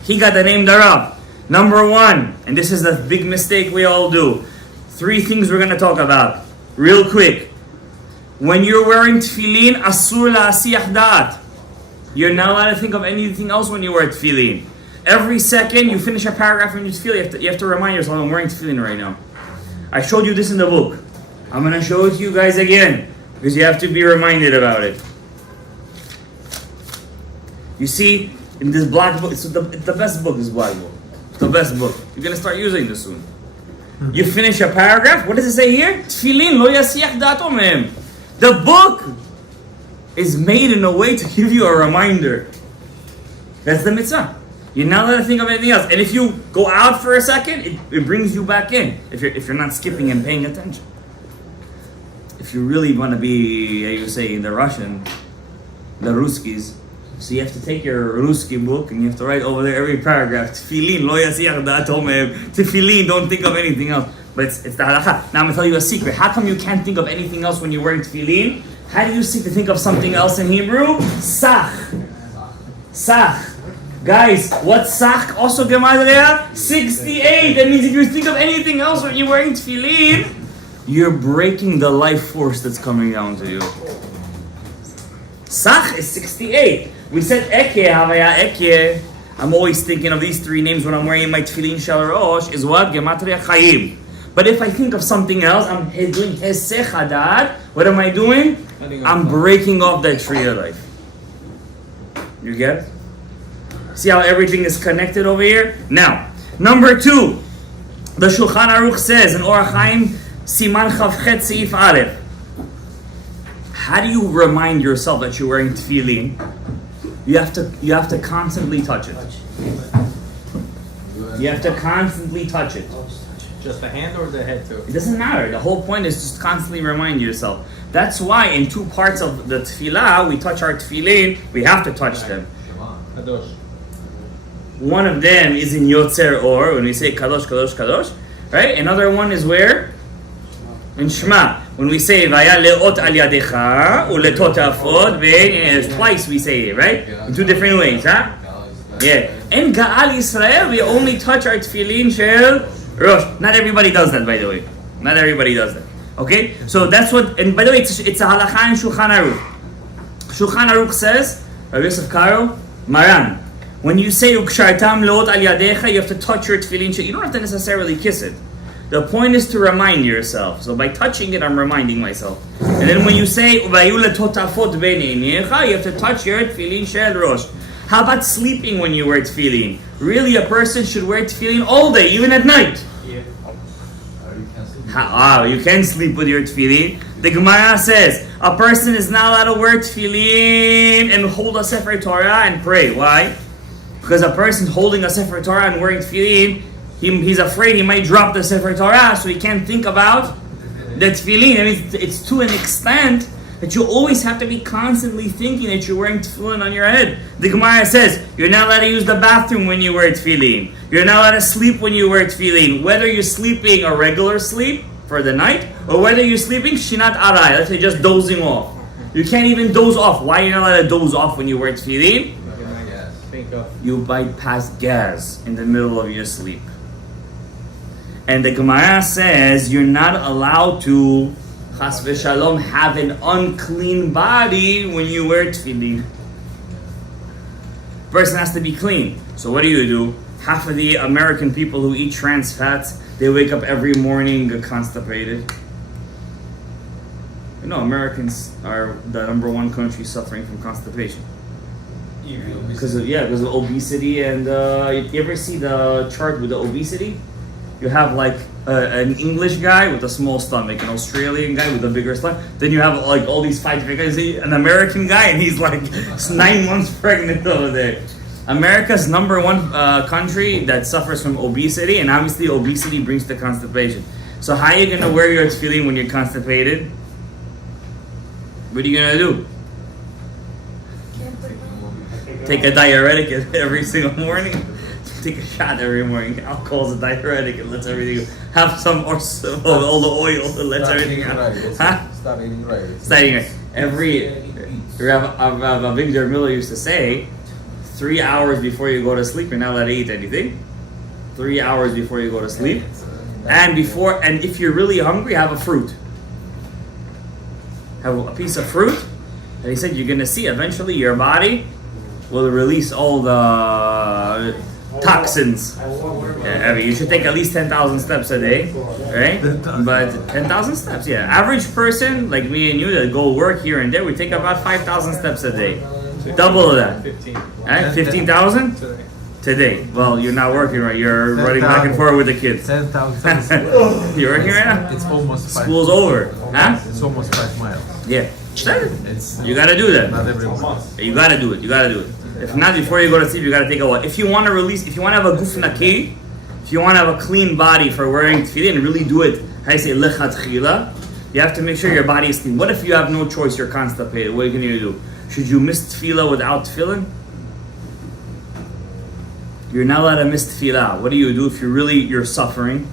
He got the name the Rav. Number 1, and this is the big mistake we all do. 3 things we're going to talk about. Real quick. When you're wearing tefillin, asur la'asiyach da'at. You're not allowed to think of anything else when you wear tefillin. Every second you finish a paragraph in your tefillin, you have to remind yourself, I'm wearing tefillin right now. I showed you this in the book. I'm going to show it to you guys again, because you have to be reminded about it. You see, in this black book, it's the best book, this black book. It's the best book. You're going to start using this soon. You finish a paragraph, what does it say here? Tefillin lo yasiyach da'ato mehem. The book is made in a way to give you a reminder. That's the mitzvah. You're not allowed to think of anything else. And if you go out for a second, it brings you back in. If you're not skipping and paying attention. If you really want to be, how you say in the Russian, the Ruskis, so you have to take your Ruski book and you have to write over there every paragraph. Tefillin, lo yasiyach da'ato mehem. Tefillin, don't think of anything else. But it's the halakha. Now I'm going to tell you a secret. How come you can't think of anything else when you're wearing tefillin? How do you seek to think of something else in Hebrew? Sach. Sach. Guys, what's Sach? Also Gematria? 68. That means if you think of anything else when you're wearing tefillin, you're breaking the life force that's coming down to you. Sach is 68. We said Eke, Havaya Eke. I'm always thinking of these 3 names when I'm wearing my tefillin shel rosh. Is what? Gematria Chaim. But if I think of something else, I'm doing Hesech Hadad. What am I doing? I'm breaking off that tree of life. You get it? See how everything is connected over here? Now, number 2. The Shulchan Aruch says in Orach Chaim, Siman Chavchet Seif Aleph. How do you remind yourself that you're wearing tefillin? You have to constantly touch it. You have to constantly touch it. Just the hand or the head too? It doesn't matter. The whole point is just constantly remind yourself. That's why in 2 parts of the tefillah, we touch our tefillin, we have to touch them. Kadosh. One of them is in Yotzer Or, when we say Kadosh, Kadosh, Kadosh. Right? Another one is where? In Shema. When we say Vaya leot al yadecha, uletot afod, twice we say it, right? In 2 different ways, huh? Yeah. In Ga'al Yisrael, we only touch our tefillin shel Rosh. Not everybody does that, by the way. Not everybody does that. Okay? So that's what, and by the way, it's a halakha in Shulchan Aruch. Shulchan Aruch says, Rabbi Yosef Karo, Maran, when you say Ukshartam leot al yadecha, you have to touch your tefillin. You don't have to necessarily kiss it. The point is to remind yourself. So by touching it, I'm reminding myself. And then when you say Vayu letot afod beineinecha, you have to touch your tefillin shel Rosh. How about sleeping when you wear tefillin? Really, a person should wear tefillin all day, even at night. Yeah. You can sleep with your tefillin. The Gemara says a person is not allowed to wear tefillin and hold a Sefer Torah and pray. Why? Because a person holding a Sefer Torah and wearing tefillin, he's afraid he might drop the Sefer Torah, so he can't think about the tefillin. I mean, it's to an extent that you always have to be constantly thinking that you're wearing tefillin on your head. The Gemara says, you're not allowed to use the bathroom when you wear tefillin. You're not allowed to sleep when you wear tefillin. Whether you're sleeping a regular sleep for the night, or whether you're sleeping shinat aray, let's say just dozing off. You can't even doze off. Why are you not allowed to doze off when you wear tefillin? You bypass gas in the middle of your sleep. And the Gemara says you're not allowed to Chas v'shalom have an unclean body when you wear tefillin. Person has to be clean. So what do? Half of the American people who eat trans fats, they wake up every morning constipated. You know, Americans are the number one country suffering from constipation. Because of obesity. And you ever see the chart with the obesity? You have like an English guy with a small stomach, an Australian guy with a bigger stomach. Then you have like all these 5 different guys. An American guy and he's like 9 months pregnant over there. America's number one country that suffers from obesity, and obviously obesity brings to constipation. So how are you gonna wear your tefillin when you're constipated? What are you gonna do? Take a diuretic every single morning. Take a shot every morning. Alcohol's a diuretic. It lets everything go. Have some or all the oil. It lets everything out. Stop eating right. Stop eating right. Every Rav Victor Miller used to say, 3 hours before you go to sleep, you're not allowed to eat anything. 3 hours before you go to sleep, and if you're really hungry, have a fruit. Have a piece of fruit, and he said you're gonna see eventually your body will release all the toxins. Yeah, I mean, you should take at least 10,000 steps a day, right? But 10,000 steps, yeah. Average person like me and you that go work here and there, we take about 5,000 steps a day. Double of that. 15. Right? 15,000 Today. today. Well, you're not working right. You're running back and forth with the kids. 10,000. You're working right now. It's almost 5. School's over, huh? It's almost 5 miles. Yeah. It's You gotta do that. not everyone. You gotta do it. You gotta do it. If not, before you go to sleep, you gotta take a walk. If you want to release, if you want to have a guf naki, if you want to have a clean body for wearing tefillin and really do it, how you say lechatchila, you have to make sure your body is clean. What if you have no choice? You're constipated. What are you gonna do? Should you miss tefillah without tefillin? You're not allowed to miss tefillah. What do you do if you're suffering?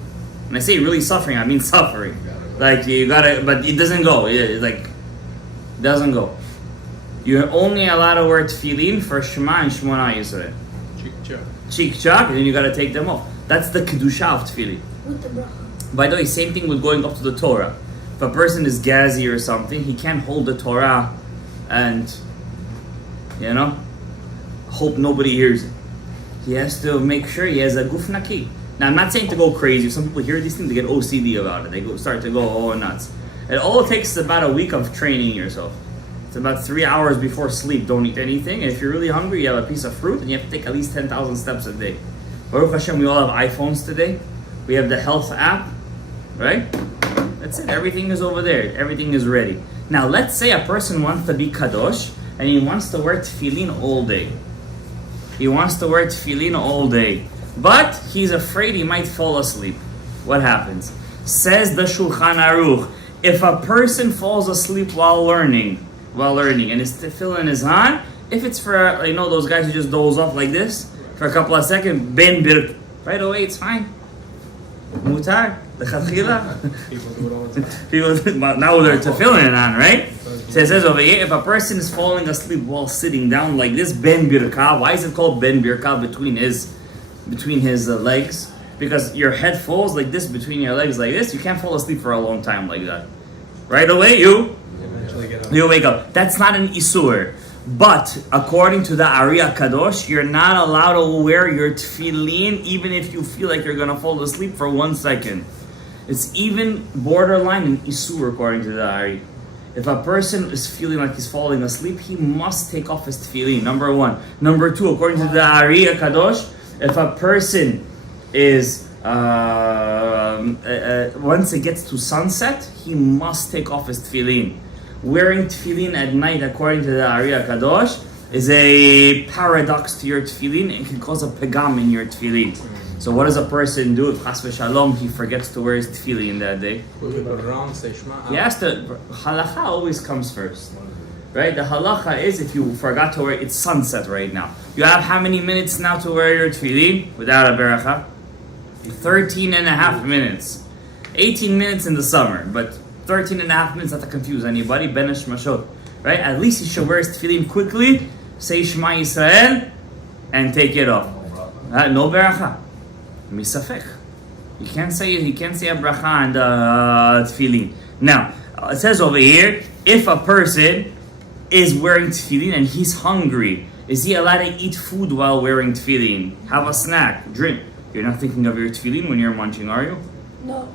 When I say really suffering, I mean suffering. Like you gotta, but it doesn't go. It doesn't go. You're only allowed to wear tefillin for Shema and Shmona Yisrael. Chik-chak, and then you gotta take them off. That's the kedusha of tefillin. With the bracha. By the way, same thing with going up to the Torah. If a person is gazi or something, he can't hold the Torah and, hope nobody hears it. He has to make sure he has a guf naki. Now, I'm not saying to go crazy. Some people hear these things, they get OCD about it. They start to go nuts. It all takes is about a week of training yourself. It's about 3 hours before sleep. Don't eat anything. And if you're really hungry, you have a piece of fruit, and you have to take at least 10,000 steps a day. Baruch Hashem, we all have iPhones today. We have the health app, right? That's it. Everything is over there. Everything is ready. Now, let's say a person wants to be kadosh, and he wants to wear tefillin all day. He wants to wear tefillin all day. But he's afraid he might fall asleep. What happens? Says the Shulchan Aruch, if a person falls asleep while learning, and his tefillin is on, if it's for, those guys who just doze off like this, for a couple of seconds, ben bir, right away, it's fine. Mutar, lechatchila. People do it all the time. People, now they're tefillin on, right? So it says over here, if a person is falling asleep while sitting down like this, ben birka. Why is it called ben birka between his legs? Because your head falls like this between your legs like this. You can't fall asleep for a long time like that. Right away, you wake up. That's not an isur. But according to the Ariya Kadosh, you're not allowed to wear your tefillin even if you feel like you're gonna fall asleep for 1 second. It's even borderline an isur according to the Ari. If a person is feeling like he's falling asleep, he must take off his tefillin, number 1. Number 2, according to the Ariya Kadosh, if a person is, once it gets to sunset, he must take off his tefillin. Wearing tefillin at night, according to the Ariya Kadosh, is a paradox to your tefillin. It can cause a pegam in your tefillin. So what does a person do if Rav Shalom he forgets to wear his tefillin that day? He has to, halacha always comes first. Right? The halacha is if you forgot to wear, it's sunset right now. You have how many minutes now to wear your tefillin without a beracha? 13 and a half minutes. 18 minutes in the summer, but 13 and a half minutes, not to confuse anybody. Benesh Mashot. Right? At least he should wear his tefillin quickly, say Shema Yisrael, and take it off. No beracha. Misafek. He can't say a bracha and tefillin. Now, it says over here, if a person is wearing tefillin and he's hungry Is he allowed to eat food while wearing tefillin? Have a snack, drink. You're not thinking of your tefillin when you're munching, are you? No,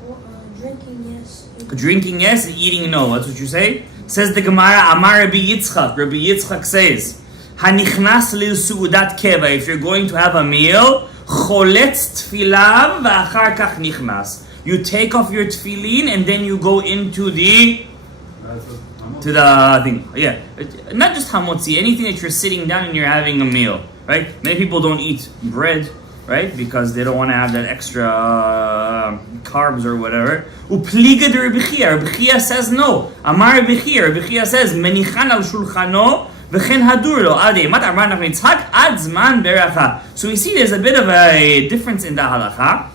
drinking, yes. Drinking, yes, and eating, no. That's what you say? Says the Gemara, Amar Rabbi Yitzchak. Rabbi Yitzchak says, Hanichnas lil su'udat keva. If you're going to have a meal, choletz tfilav v'achar kach nichnas. You take off your tefillin and then you go into the thing. Yeah, not just hamotzi, anything that you're sitting down and you're having a meal, right? Many people don't eat bread, right? Because they don't want to have that extra carbs or whatever. Upliga de Rabbi Chia. Rabbi Chia says no. Amar Rabbi Chia. Rabbi Chia says, Menichan al shulchano v'chen hadur lo ad eimat amar nach Yitzchak ad zman beracha. So we see there's a bit of a difference in the halacha.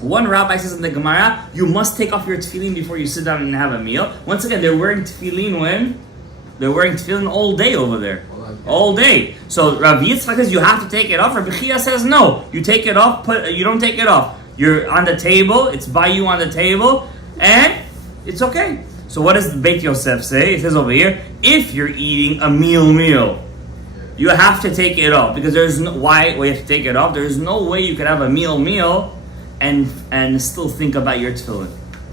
One rabbi says in the Gemara, you must take off your tefillin before you sit down and have a meal. Once again, they're wearing tefillin when? They're wearing tefillin all day over there. All day. So Rav Yitzchak says you have to take it off. Rabbi Chia says no. You take it off, you don't take it off. You're on the table, it's by you on the table, and it's okay. So what does Beit Yosef say? It says over here, if you're eating a meal, you have to take it off. Because there's no, why we have to take it off? There's no way you could have a meal and still think about your tefillin.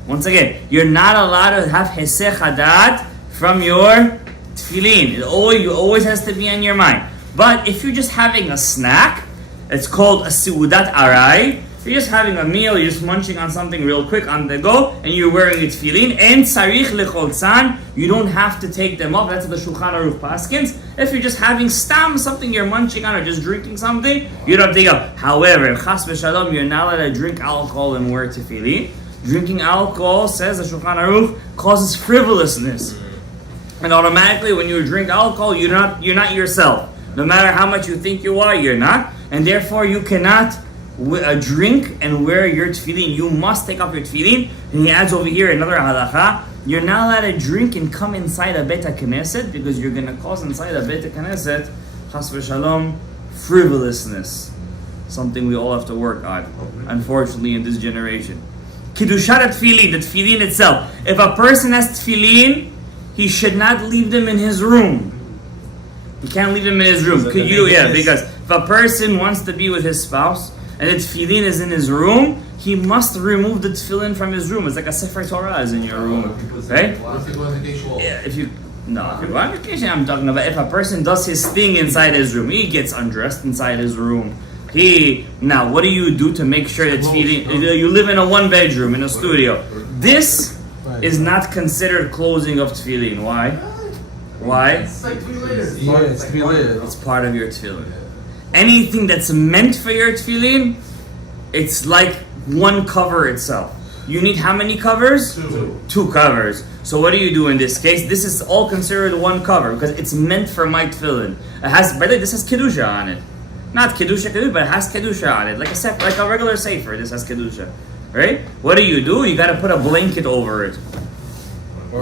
Once again, you're not allowed to have hesech hadat from your tefillin. You always has to be on your mind. But if you're just having a snack, it's called a seudat arai. You're just having a meal, you're just munching on something real quick on the go, and you're wearing a tefillin, and tzarich lecholzan, you don't have to take them off. That's the Shulchan Aruch paskins. If you're just having stam, something you're munching on, or just drinking something, you don't have to take off. However, chas v'shalom, you're not allowed to drink alcohol and wear tefillin. Drinking alcohol, says the Shulchan Aruch, causes frivolousness. And automatically, when you drink alcohol, you're not yourself. No matter how much you think you are, you're not. And therefore, you cannot drink and wear your tefillin. You must take off your tefillin. And he adds over here another halacha. You're not allowed to drink and come inside a Beit HaKnesset because you're going to cause inside a Beit HaKnesset, chas v'shalom, frivolousness. Something we all have to work on, unfortunately, in this generation. Kiddushat tefillin, the tefillin itself. If a person has tefillin, he should not leave them in his room. He can't leave them in his room. Could you? Yeah, because if a person wants to be with his spouse and the tefillin is in his room, he must remove the tefillin from his room. It's like a Sefer Torah is in your room, right? Yeah, if you go on vacation, I'm talking about if a person does his thing inside his room, he gets undressed inside his room. Now, what do you do to make sure that tefillin? You live in a one-bedroom in a studio. This is not considered closing of tefillin. Why? Why? It's like tefillin. It's part of your tefillin. Anything that's meant for your tefillin, it's like one cover itself. You need how many covers? Two covers. So what do you do in this case? This is all considered one cover because it's meant for my tefillin. It has, by the way, this has kedusha on it. Not kedusha, but it has kedusha on it, like a regular sefer. This has kedusha, right? What do? You got to put a blanket over it.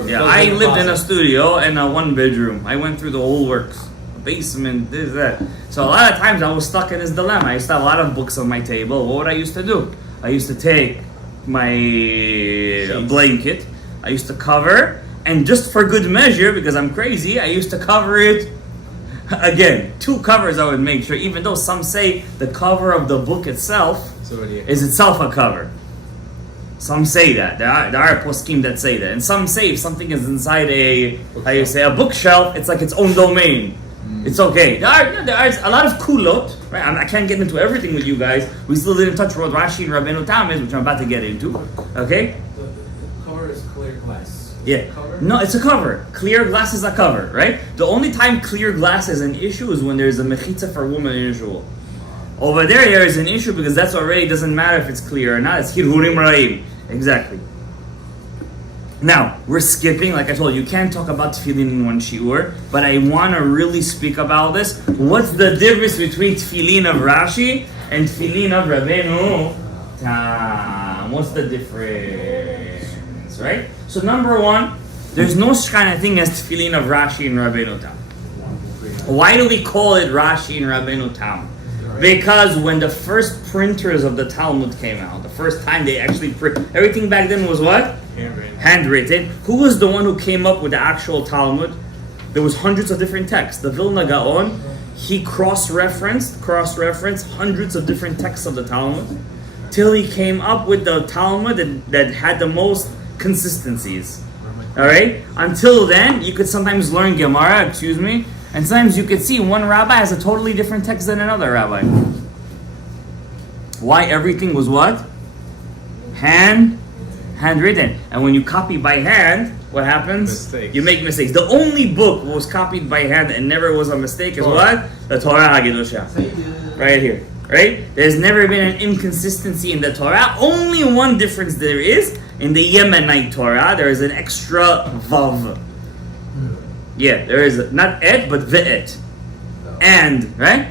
Yeah, I lived in a studio and a one-bedroom. I went through the whole works. Basement, this, that. So a lot of times I was stuck in this dilemma. I used to have a lot of books on my table. What would I used to do? I used to take my blanket, I used to cover, and just for good measure, because I'm crazy, I used to cover it again. Two covers I would make sure, even though some say the cover of the book itself is itself a cover. Some say that. There are poskim that say that. And some say if something is inside a bookshelf, it's like its own domain. It's okay. There are a lot of kulot, right? I can't get into everything with you guys. We still didn't touch what Rashi and Rabbeinu Tam is, which I'm about to get into. Okay? The cover is clear glass. Yeah. Cover? No, it's a cover. Clear glass is a cover, right? The only time clear glass is an issue is when there's a mechitza for a woman in shul. Over there is an issue because that's already doesn't matter if it's clear or not. It's hirhurim ra'im. Exactly. Now, we're skipping, like I told you, you can't talk about tefillin in one shiur, but I want to really speak about this. What's the difference between tefillin of Rashi and tefillin of Rabbeinu Tam? What's the difference, right? So number one, there's no kind of thing as tefillin of Rashi and Rabbeinu Tam. Why do we call it Rashi and Rabbeinu Tam? Because when the first printers of the Talmud came out, the first time they actually everything back then was what? Handwritten. Who was the one who came up with the actual Talmud? There was hundreds of different texts. The Vilna Gaon he cross-referenced hundreds of different texts of the Talmud till he came up with the Talmud that had the most consistencies. All right. Until then, you could sometimes learn Gemara, and sometimes you could see one rabbi has a totally different text than another rabbi. Why? Everything was what? Handwritten. And when you copy by hand, what happens? Mistakes. You make mistakes. The only book was copied by hand and never was a mistake is what? The Torah HaGedusha. Right here. Right? There's never been an inconsistency in the Torah. Only one difference there is in the Yemenite Torah. There is an extra vav. Yeah, there is not et but ve'et. And, right?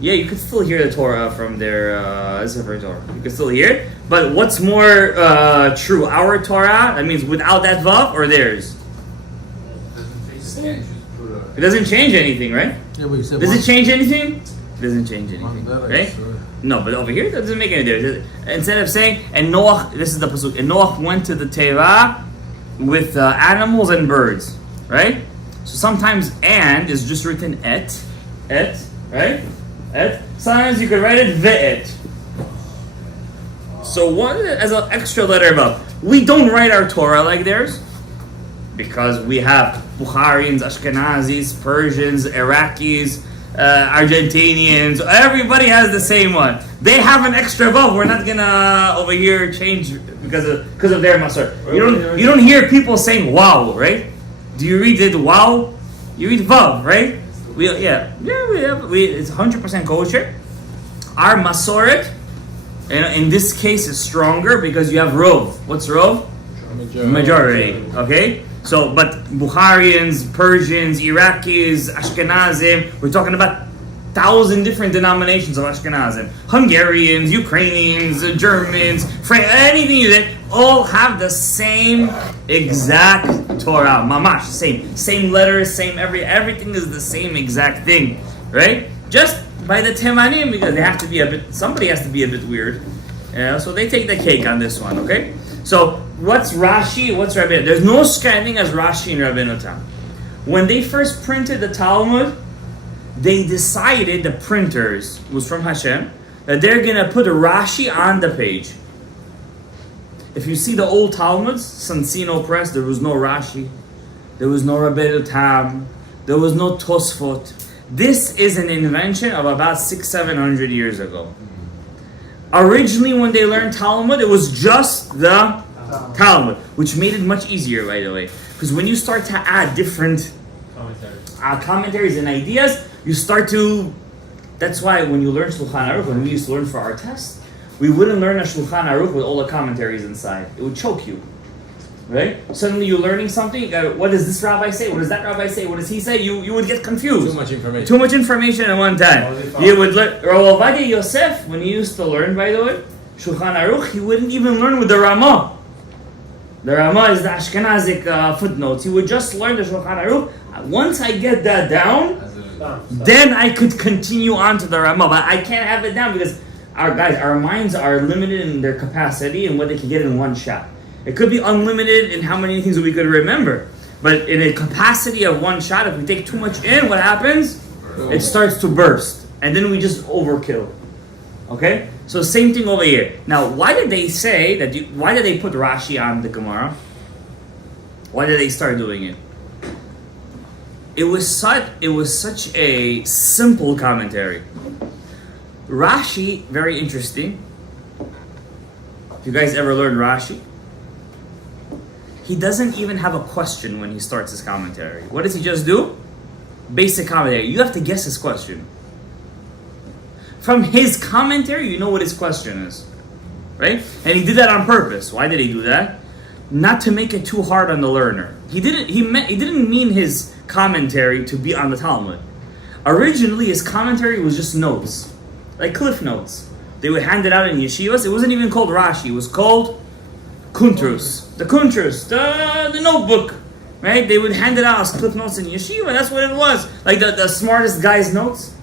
Yeah, you can still hear the Torah from their Sefer Torah. You can still hear it. But what's more true? Our Torah, that means without that vav, or theirs? It doesn't change anything, right? Yeah, but you said Does one- it change anything? It doesn't change anything, one better, right? sure. No, but over here, it doesn't make any difference. Instead of saying, and Noach, this is the pasuk, and Noach went to the Teva with animals and birds, right? So sometimes and is just written et, right? Et. Sometimes you could write it ve'et. So one as an extra letter above. We don't write our Torah like theirs because we have Bukharians, Ashkenazis, Persians, Iraqis, Argentinians. Everybody has the same one. They have an extra vav. We're not gonna over here change because of their masor. You don't hear people saying wow, right? Do you read it wow? You read vav, right? It's 100% kosher. Our masoret, in this case, is stronger because you have rov. What's rov? Majority. Okay. So, but Bukharians, Persians, Iraqis, Ashkenazim, we're talking about 1,000 different denominations of Ashkenazim. Hungarians, Ukrainians, Germans, French, anything you did, all have the same exact Torah. Mamash, same letters, everything is the same exact thing, right? Just by the Temanim, because they have to be somebody has to be a bit weird. So they take the cake on this one, okay? So, what's Rashi, what's Rabbeinu? There's no such thing as Rashi and Rabbeinu Tam. When they first printed the Talmud, they decided, the printers, was from Hashem, that they're going to put a Rashi on the page. If you see the old Talmuds, Sansino Press, there was no Rashi, there was no Rabbeinu Tam, there was no Tosfot. This is an invention of about 600-700 years ago. Originally, when they learned Talmud, it was just the Talmud, which made it much easier, by the way. Because when you start to add different commentaries and ideas, you start to... That's why when you learn Shulchan Aruch, when we used to learn for our test, we wouldn't learn a Shulchan Aruch with all the commentaries inside. It would choke you. Right? Suddenly you're learning something, you go, what does this rabbi say? What does that rabbi say? What does he say? You would get confused. Too much information at one time. You would learn. Rav Ovadia Yosef, when he used to learn, by the way, Shulchan Aruch, he wouldn't even learn with the Ramah. The Ramah is the Ashkenazic footnotes. He would just learn the Shulchan Aruch. Once I get that down, then I could continue on to the Ramah. But I can't have it down because our minds are limited in their capacity and what they can get in one shot. It could be unlimited in how many things we could remember. But in a capacity of one shot, if we take too much in, what happens? It starts to burst. And then we just overkill. Okay? So same thing over here. Now, why did they say that? Why did they put Rashi on the Gemara? Why did they start doing it? It was such a simple commentary. Rashi, very interesting. If you guys ever learned Rashi, he doesn't even have a question when he starts his commentary. What does he just do? Basic commentary. You have to guess his question. From his commentary, you know what his question is. Right? And he did that on purpose. Why did he do that? Not to make it too hard on the learner. He didn't mean his commentary to be on the Talmud. Originally, his commentary was just notes. Like cliff notes. They would hand it out in yeshivas. It wasn't even called Rashi. It was called Kuntrus. The Kuntrus, the notebook, right? They would hand it out as cliff notes in yeshiva. That's what it was. Like the smartest guy's notes.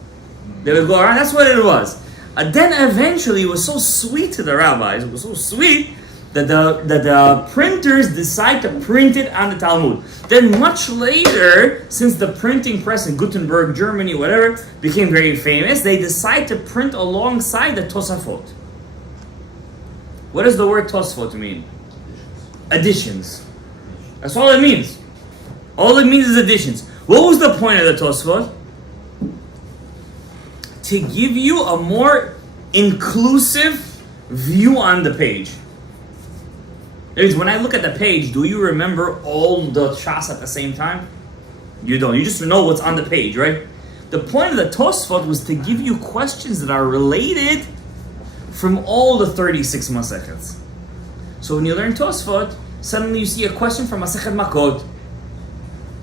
They would go around. That's what it was. Then eventually, it was so sweet to the rabbis. It was so sweet that the printers decide to print it on the Talmud. Then much later, since the printing press in Gutenberg, Germany, whatever, became very famous, they decide to print alongside the Tosafot. What does the word Tosafot mean? Additions. That's all it means. All it means is additions. What was the point of the Tosafot? To give you a more inclusive view on the page. That means when I look at the page, do you remember all the shas at the same time? You don't. You just know what's on the page, right? The point of the Tosfot was to give you questions that are related from all the 36 Masechets. So when you learn Tosfot, suddenly you see a question from Masechet Makot,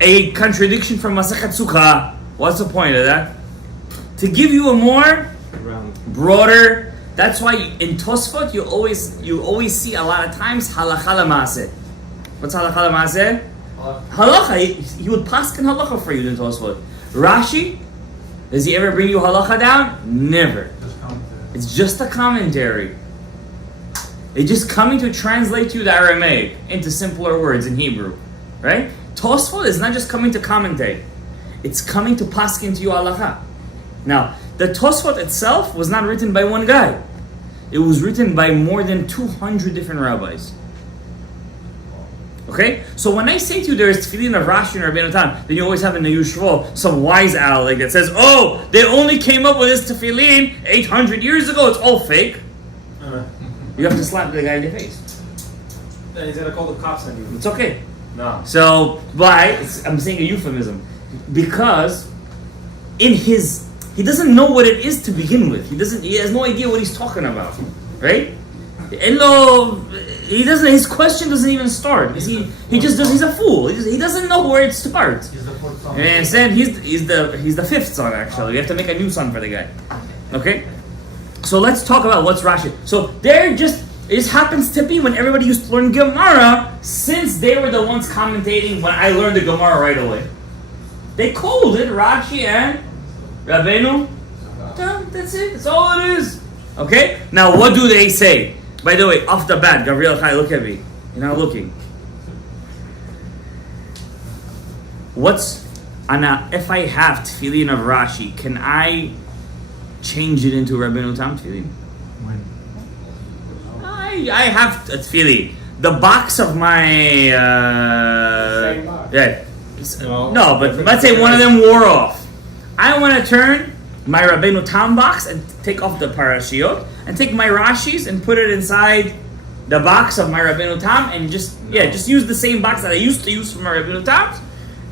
a contradiction from Masechet Sukkah. What's the point of that? To give you a more broader. That's why in Tosfot you always see a lot of times halacha l'maaseh. What's halacha l'maaseh? Halacha. He would paskin halacha for you in Tosfot. Rashi, does he ever bring you halacha down? Never. It's just a commentary. It's just coming to translate you the Aramaic into simpler words in Hebrew, right? Tosfot is not just coming to commentate; it's coming to paskin to you halacha. Now, the Tosfot itself was not written by one guy. It was written by more than 200 different rabbis. Okay? So when I say to you there is Tefillin of Rashi and Rabbeinu Tam, then you always have in the Yushvo some wise owl like that says, oh, they only came up with this Tefillin 800 years ago, it's all fake. You have to slap the guy in the face. Then he's gonna call the cops on you. It's okay. No. So, I'm saying a euphemism. Because he doesn't know what it is to begin with. He has no idea what he's talking about, right? His question doesn't even start. He's a fool. He doesn't know where it starts. And instead, he's the fifth son actually. We have to make a new son for the guy. Okay? So let's talk about what's Rashi. So it just happens to be when everybody used to learn Gemara, since they were the ones commentating when I learned the Gemara right away. They called it Rashi and Rabbeinu Tam. That's it. That's all it is. Okay? Now, what do they say? By the way, off the bat, Gabriel Chai, look at me. You're not looking. If I have Tefillin of Rashi, can I change it into Rabbeinu Tam Tefillin? I have a Tefillin. The box of my... Same box. Yeah. No, but let's say one of them wore off. I want to turn my Rabbeinu Tam box and take off the parashiot and take my Rashis and put it inside the box of my Rabbeinu Tam and just use the same box that I used to use for my Rabbeinu Tams.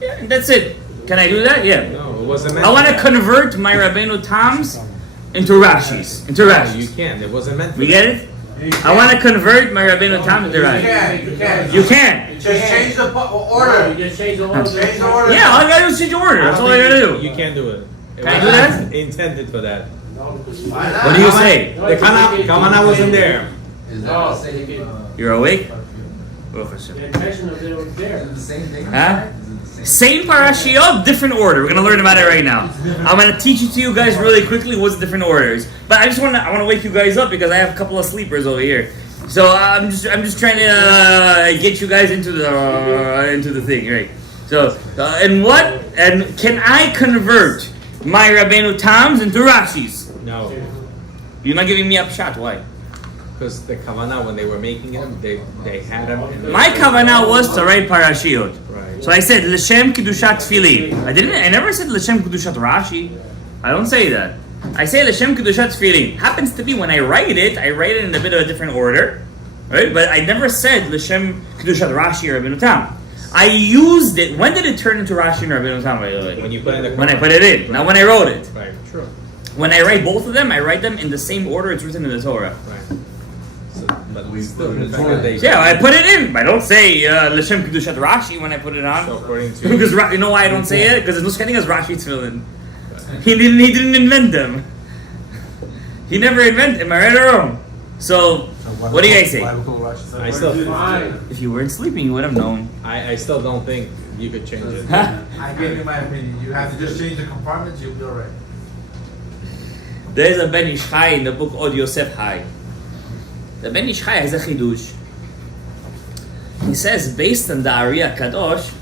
Yeah, and that's it. Can I do that? Yeah. No, it wasn't meant. I want to convert my Rabbeinu Tams into Rashis. You can't. It wasn't meant. We get it? I want to convert my Rabbeinu Tam into Rashis. You can. Just change the order. You just change the order. Change the order. Yeah, all I gotta do is change the order. That's all I gotta do. You can't do it. Can I do that? Intended for that. No, because Why not? What do you say? No, The Kavana wasn't there. Is No, that the same? You're awake? Baruch Hashem. the intention of it was there. Is it the same thing? Huh? Is it the same? Same parashiyot, different order. We're gonna learn about it right now. I'm gonna teach it to you guys really quickly what's the different orders. But I want to wake you guys up because I have a couple of sleepers over here. So I'm just trying to get you guys into the thing, right? So and can I convert my Rabbeinu Tams into Rashis? No, You're not giving me a shot. Why? because the Kavana when they were making them, they had them. In My kavanah was to write parashiyot. Right. So I said L'Shem Kedushat Tefillin. I never said L'Shem Kedushat Rashi. I don't say that. I say L'Shem Kedushat Tefillin. Happens to be when I write it in a bit of a different order, right? But I never said L'Shem Kedushat Rashi or Rabbeinu Tam. I used it. When did it turn into Rashi and Rabbeinu Tam? By the way, When you put in the when I put it in, not when I wrote it. Right. True. When I write both of them, I write them in the same order it's written in the Torah. Right. So, but We still, put it in the the fact that they- Yeah, I put it in. I don't say L'Shem Kedushat Rashi when I put it on. So according to Because you know why I don't say it? Because there's no such thing as Rashi Tefillin. He didn't invent them. He never invented them. Am I right or wrong? So what do you guys say? I still, Fine. If you weren't sleeping, you would have known. I still don't think you could change it. Huh? I give you my opinion. You have to just change the compartments, you'll be alright. There's a Ben Ish Chai in the book Od Yosef Hai. The Ben Ish Chai has a chidush. He says, based on the Ari Kadosh,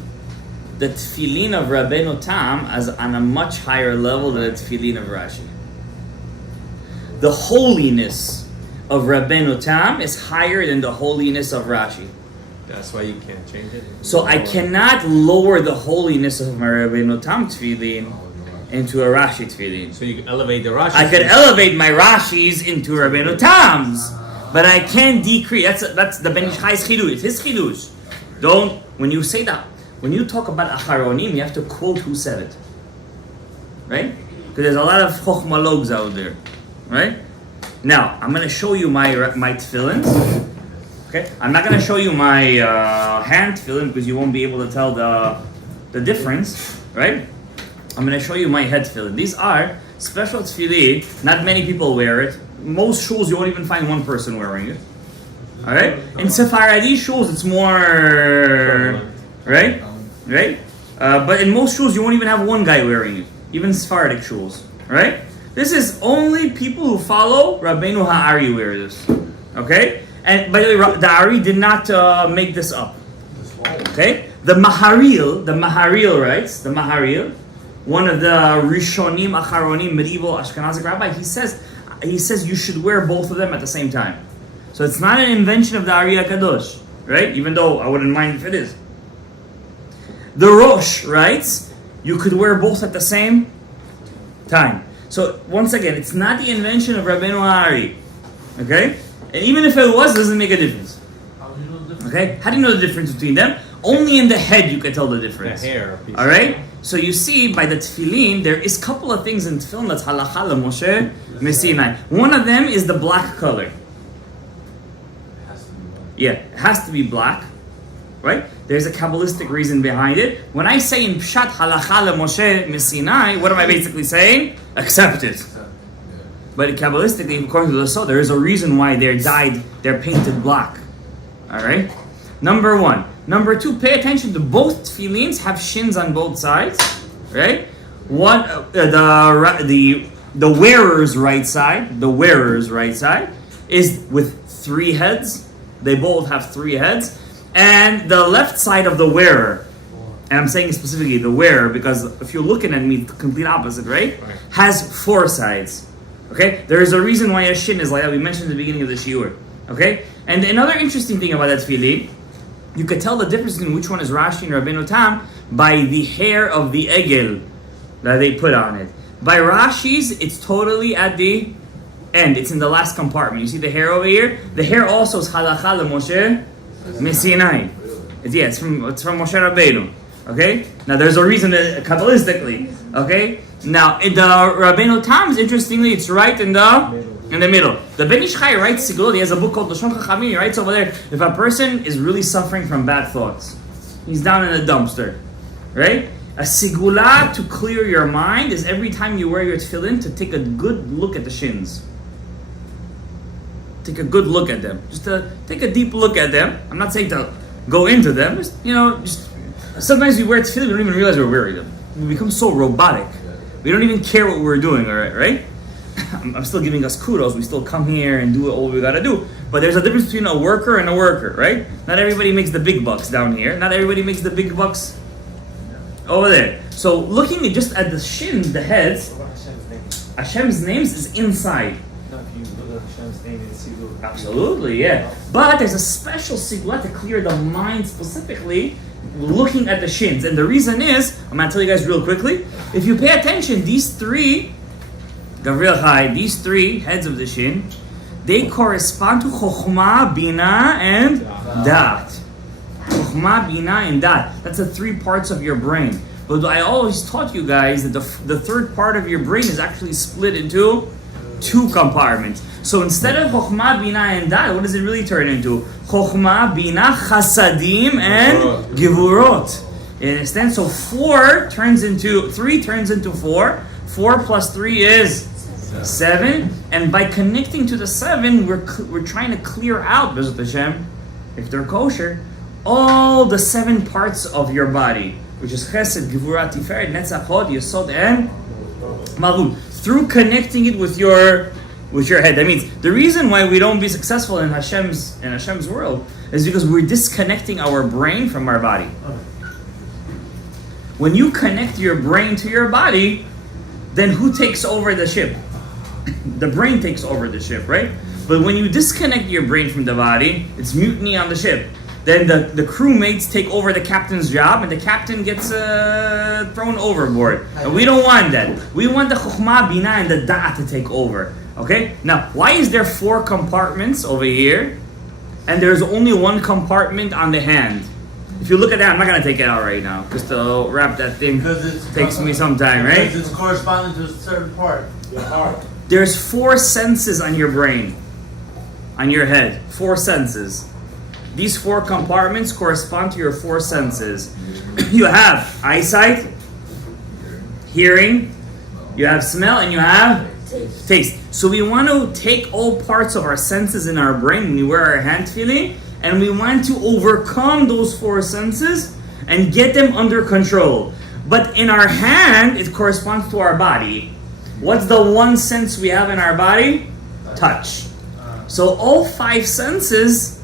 the Tefillin of Rabbeinu Tam is on a much higher level than the Tefillin of Rashi. The holiness of Rabbeinu Tam is higher than the holiness of Rashi. That's why you can't change it. So I cannot lower the holiness of my Rabbeinu Tam Tefillin into a Rashi Tefillin. So you can elevate the Rashi. I could elevate my Rashis into Rabbeinu Tam's, but I can't decrease. That's the Ben Ish Chai's chidush. It's his chidush. Don't, when you say that, when you talk about Acharonim, you have to quote who said it, right? Because there's a lot of chokhmalogs out there, right? Now I'm going to show you my tefillins. Okay, I'm not going to show you my hand tefillin because you won't be able to tell the difference, right? I'm going to show you my head tefillin. These are special tefillin. Not many people wear it. Most shuls you won't even find one person wearing it. All right. In Sephardi shuls it's more, right? But in most shuls you won't even have one guy wearing it. Even Sephardic shuls, right? This is only people who follow Rabbeinu Ha'ari wear this. Okay. And by the way, the Ari did not make this up. Okay. The Maharil writes, the Maharil, one of the Rishonim, Acharonim, medieval Ashkenazic rabbi, he says you should wear both of them at the same time. So it's not an invention of the Ari HaKadosh, right? Even though I wouldn't mind if it is. The Rosh writes, you could wear both at the same time. So once again, it's not the invention of Rabbeinu Ari, okay? And even if it was, it doesn't make a difference. How do you know the difference? Okay? How do you know the difference between them? Only in the head you can tell the difference. The hair. All right. So you see, by the tefillin, there is a couple of things in tefillin that's halacha Moshe Messinai. One of them is the black color. Yeah, it has to be black, right? There's a Kabbalistic reason behind it. When I say in Pshat halacha Moshe Messinai, what am I basically saying? Accept it. But Kabbalistically, according to the Sod, there is a reason why they're painted black. All right. Number one. Number two, pay attention to both tefillins have shins on both sides, right? One, the wearer's right side, is with 3 heads. They both have 3 heads, and the left side of the wearer, and I'm saying specifically the wearer because if you're looking at me, the complete opposite, right? Has 4 sides. Okay, there is a reason why a shin is like that. We mentioned at the beginning of the shiur. Okay, and another interesting thing about that tefillin, you could tell the difference between which one is Rashi and Rabbeinu Tam by the hair of the egel that they put on it. By Rashi's, it's totally at the end. It's in the last compartment. You see the hair over here? The hair also is halacha Moshe Messinai. It's from Moshe Rabbeinu. Okay? Now there's a reason that, Kabbalistically. Okay? Now in the Rabbeinu Tam's, interestingly, it's right in the middle. The Ben Ish Chai writes Sigulot. He has a book called Lashon Chachamim. He writes over there, if a person is really suffering from bad thoughts, he's down in a dumpster, right? A sigula to clear your mind is every time you wear your tefillin to take a good look at the shins. Take a good look at them. Just to take a deep look at them. I'm not saying to go into them. Just sometimes we wear tefillin, we don't even realize we're wearing them. We become so robotic. We don't even care what we're doing, all right? I'm still giving us kudos. We still come here and do all we gotta do. But there's a difference between a worker and a worker, right? Not everybody makes the big bucks down here. Not everybody makes the big bucks over there. So looking just at the shins, the heads, Hashem's names is inside. Absolutely, yeah. But there's a special sigla to clear the mind specifically looking at the shins. And the reason is, I'm going to tell you guys real quickly, if you pay attention, these 3 heads of the shin, they correspond to Chokhmah, Bina, and Dat. Chokhmah, Bina, and Dat. That's the 3 parts of your brain. But I always taught you guys that the third part of your brain is actually split into 2 compartments. So instead of Chokhmah, Bina, and Dat, what does it really turn into? Chokhmah, Bina, Chasadim, and Gevurot. You understand? So 3 turns into 4. 4 plus 3 is 7. And by connecting to the 7, we're trying to clear out, Bezat Hashem, if they're kosher, all the 7 parts of your body, which is Chesed, Gevurah, Tiferet, Netzach, Hod, Yesod, and Malchut. Through connecting it with your with your head. That means the reason why we don't be successful in Hashem's world is because we're disconnecting our brain from our body. When you connect your brain to your body, then who takes over the ship? The brain takes over the ship, right? But when you disconnect your brain from the body, it's mutiny on the ship. Then the crewmates take over the captain's job, and the captain gets thrown overboard. And we don't want that. We want the chokhmah, bina, and the da'at to take over. Okay? Now, why is there 4 compartments over here, and there's only 1 compartment on the hand? If you look at that, I'm not going to take it out right now. Just to wrap that thing takes me some time, right? Because it's corresponding to a certain part. Your heart. There's 4 senses on your brain, on your head. 4 senses. These 4 compartments correspond to your 4 senses. You have eyesight, hearing, you have smell, and you have taste. So we want to take all parts of our senses in our brain when we wear our hand tefillin, and we want to overcome those 4 senses and get them under control. But in our hand, it corresponds to our body. What's the one sense we have in our body? Touch. So all 5 senses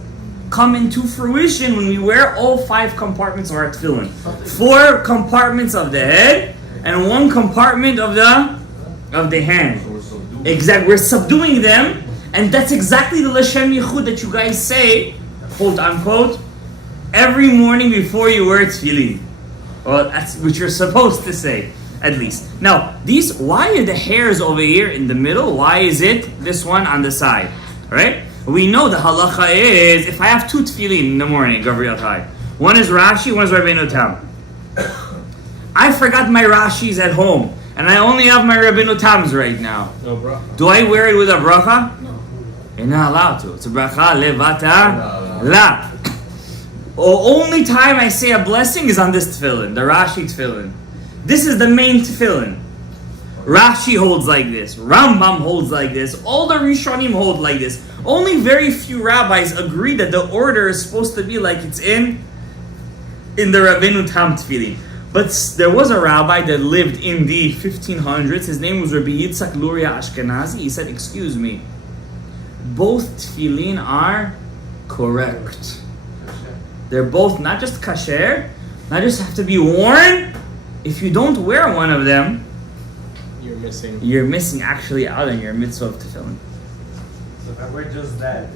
come into fruition when we wear all 5 compartments of our tefillin. 4 compartments of the head and 1 compartment of the hand. Exactly. We're subduing them, and that's exactly the Lashem Yichud that you guys say, quote unquote, every morning before you wear tefillin. Well, that's what you're supposed to say, at least. Now, why are the hairs over here in the middle? Why is it this one on the side? Right? We know the halacha is, if I have 2 tefillin in the morning, Gabriel Chai, one is Rashi, one is Rabbeinu Tam. I forgot my Rashis at home, and I only have my Rabbeinu Tams right now. No bracha. Do I wear it with a bracha? No. You're not allowed to. It's a bracha levata la. Only time I say a blessing is on this tefillin, the Rashi tefillin. This is the main tefillin. Rashi holds like this. Rambam holds like this. All the Rishonim hold like this. Only very few rabbis agree that the order is supposed to be like it's in the Rabbeinu Tam tefillin. But there was a rabbi that lived in the 1500s. His name was Rabbi Yitzhak Luria Ashkenazi. He said, excuse me, both tefillin are correct. They're both not just kasher, not just have to be worn. If you don't wear one of them, you're missing actually out on your mitzvah of tefillin. So if I wear just that,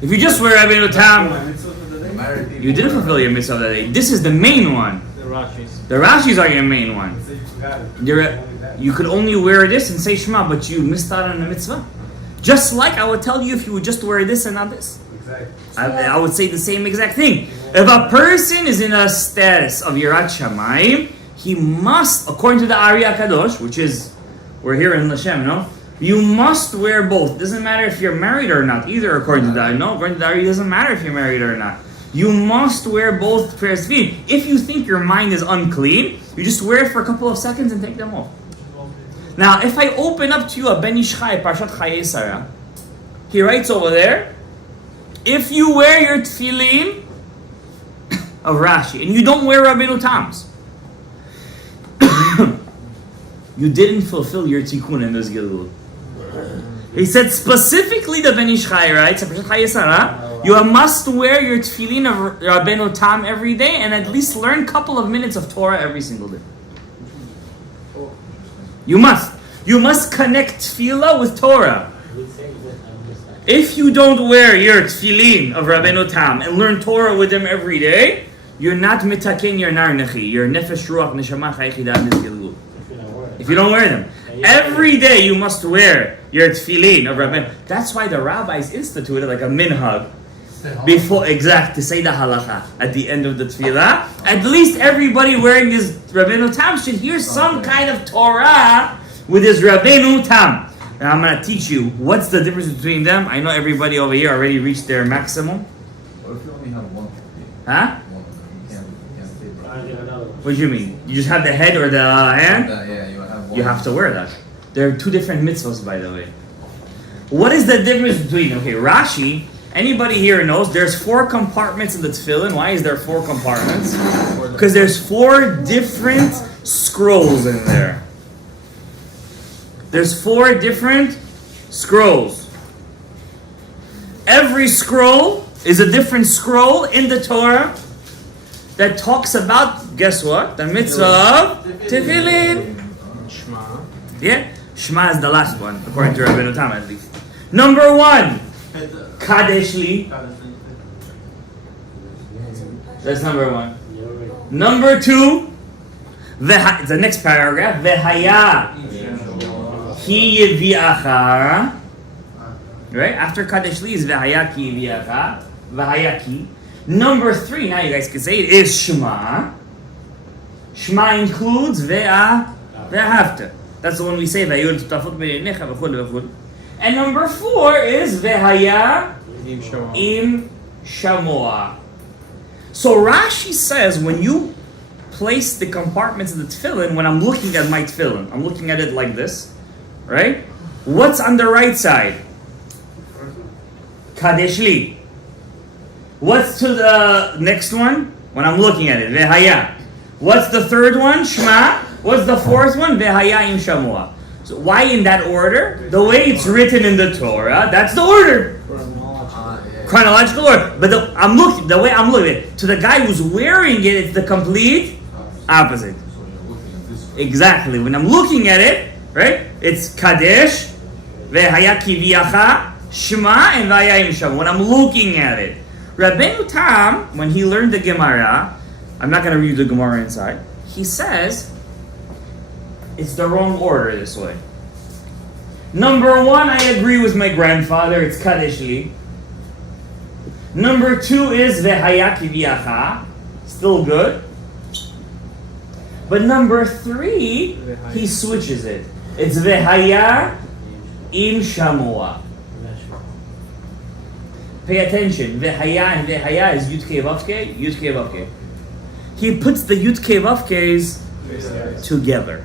If you just wear Rabbeinu Tam, mitzvah for the day? you didn't fulfill your mitzvah of that day. This is the main one. The Rashis. The Rashis are your main one. So you forgot it. You could only wear this and say Shema, but you missed out on the mitzvah. Just like I would tell you if you would just wear this and not this. Exactly. I would say the same exact thing. If a person is in a status of Yirat Shamayim, he must, according to the Ari Kadosh, which is, we're here in Lashem, no? You must wear both. It doesn't matter if you're married or not, either according to that. No, according to the Ari, it doesn't matter if you're married or not. You must wear both pairs of feet. If you think your mind is unclean, you just wear it for a couple of seconds and take them off. Now, if I open up to you a Ben Ishchai, Parshat Chayei Sarah, he writes over there, if you wear your tefillin of Rashi and you don't wear Rabbeinu Tam's, you didn't fulfill your tikkun in this Gilgul. He said specifically the Ben Ishchai writes, you must wear your tefillin of Rabbeinu Tam every day and at least learn a couple of minutes of Torah every single day. You must. You must connect tefillah with Torah. If you don't wear your tefillin of Rabbeinu Tam and learn Torah with them every day, you're not mitaken your nar nechi, your nefesh ruach neshama chayichidah nizgilgu. If you don't wear them. Every day you must wear your tefillin of Rabbeinu. That's why the rabbis instituted like a minhag before, to say the halacha at the end of the tefillah. At least everybody wearing his Rabbeinu Tam should hear some kind of Torah with his Rabbeinu Tam. Now I'm going to teach you what's the difference between them. I know everybody over here already reached their maximum. What if you only have one? Huh? One, you can't say What do you mean? You just have the head or the hand? Yeah, you have one. You have to wear that. There are 2 different mitzvahs, by the way. What is the difference between, Rashi, anybody here knows there's 4 compartments in the tefillin. Why is there 4 compartments? Because there's 4 different scrolls in there. There's 4 different scrolls. Every scroll is a different scroll in the Torah that talks about, guess what? The mitzvah of Tefillin. Shema. Yeah? Shema is the last one, according to Rabbeinu Tam at least. Number 1, Kadesh Li. That's number 1. Number 2, the next paragraph, Vehaya ki yeviacha. Right? After Kadesh Li is Vehaya ki yeviacha. Vehaya ki. Number 3, now you guys can say it, is Shema. Shema includes Ve'ahavta. That's the one we say, Ve'yul tutafut be'yinecha v'chul v'chul. And number 4 is Vehaya im shamoa. So Rashi says when you place the compartments of the tefillin, when I'm looking at my tefillin, I'm looking at it like this, right? What's on the right side? Kadesh Li. What's to the next one? When I'm looking at it, Vehaya. What's the third one? Shema. What's the fourth one? Vehaya im shamoa. So why in that order? The way it's written in the Torah, that's the order. Chronological order. But the way I'm looking at it, to the guy who's wearing it, it's the complete opposite. So you're looking at this way. Exactly. When I'm looking at it, right? It's Kadesh, Vehaya Kiviyacha, Shema, and Vehaya im shamoa. When I'm looking at it. Rabbeinu Tam, when he learned the Gemara, I'm not going to read the Gemara inside, he says, it's the wrong order this way. Number 1, I agree with my grandfather, it's Kadesh Li. Number 2 is Vehaya Kiviyacha, still good. But number 3, he switches it. It's Vehaya im shamoa. Pay attention. Vehaya and Vehaya is Yud-Kei Vav-Kei, Yud-Kei Vav-Kei. He puts the Yud-Kei Vav-Keis together.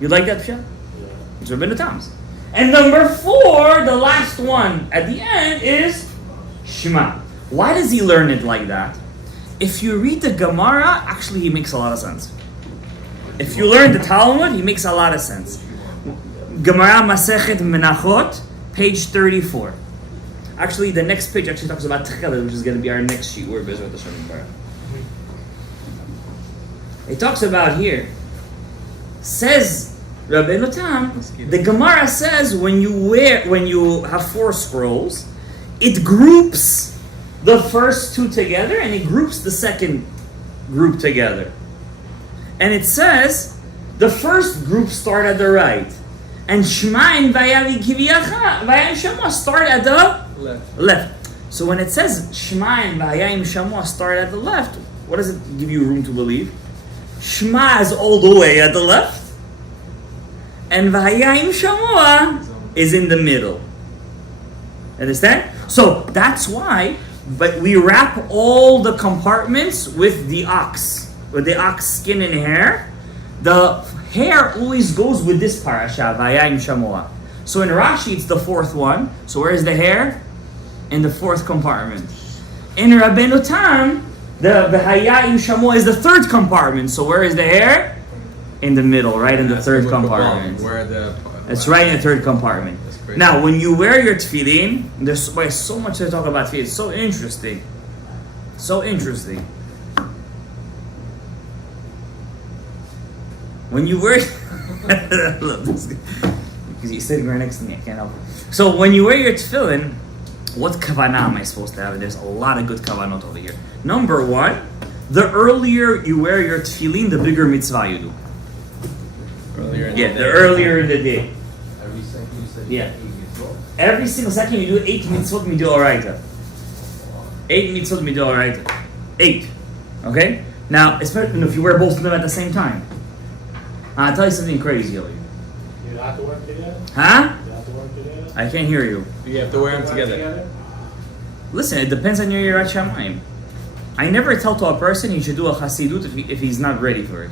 You like that, Pshat? It's Rabbeinu Tam's. And number 4, the last one at the end, is Shema. Why does he learn it like that? If you read the Gemara, actually he makes a lot of sense. If you learn the Talmud, he makes a lot of sense. Gemara Masechet Menachot, page 34. Actually, the next page actually talks about Tefillin, which is going to be our next sheet. We're busy with the Shemim. It talks about here. Says Rabbeinu Tam, the Gemara says when you have 4 scrolls, it groups the first 2 together and it groups the second group together. And it says the first group start at the right. And Shema and Vayavi Kiviyacha, Vayim Shamoa start at the left. So when it says Shema and Vayim Shamoa start at the left, what does it give you room to believe? Shema is all the way at the left, and Vayim Shamoa is in the middle. Understand? So that's why, but we wrap all the compartments with the ox skin and hair. The hair always goes with this parasha, Vayim Shamoa. So in Rashi, it's the 4th one. So where is the hair? In the 4th compartment. In Rabbeinu Tam, the Vayim Shamoa is the 3rd compartment. So where is the hair? In the middle, right in the 3rd compartment. It's right in the 3rd compartment. Now, when you wear your tefillin, there's so much to talk about tefillin. It's so interesting. So interesting. When you wear, because you're sitting right next to me, I can't help it. So when you wear your tefillin, what kavanah am I supposed to have? There's a lot of good kavanot over here. Number 1, the earlier you wear your tefillin, the bigger mitzvah you do. The earlier in the day. Every second you said Yeah. 8 mitzvot. Every single second you do 8 mitzvot midoraita. 8 mitzvot midoraita. 8. Okay? Now, especially if you wear both of them at the same time. I'll tell you something crazy, Eli. You have to work together? Huh? You have to work together? I can't hear you. You have to wear them together. Listen, it depends on your Yirat Shamayim. I never tell to a person he should do a Hasidut if he's not ready for it.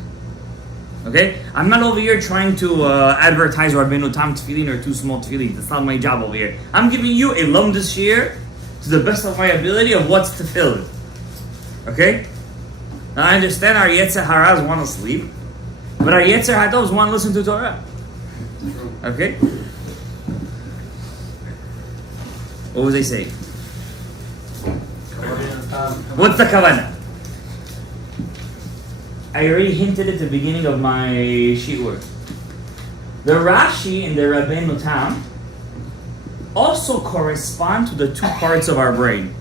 Okay? I'm not over here trying to advertise Rabbeinu Tam tefillin or 2 small tefillin. That's not my job over here. I'm giving you a lum this year to the best of my ability of what's tefillin. Okay? Now I understand our Yetzer Haras want to sleep, but our Yetzer Hados want to listen to Torah. Okay? What was I saying? What's the kavanah? I already hinted at the beginning of my shiur. The Rashi and the Rabbeinu Tam also correspond to the two parts of our brain.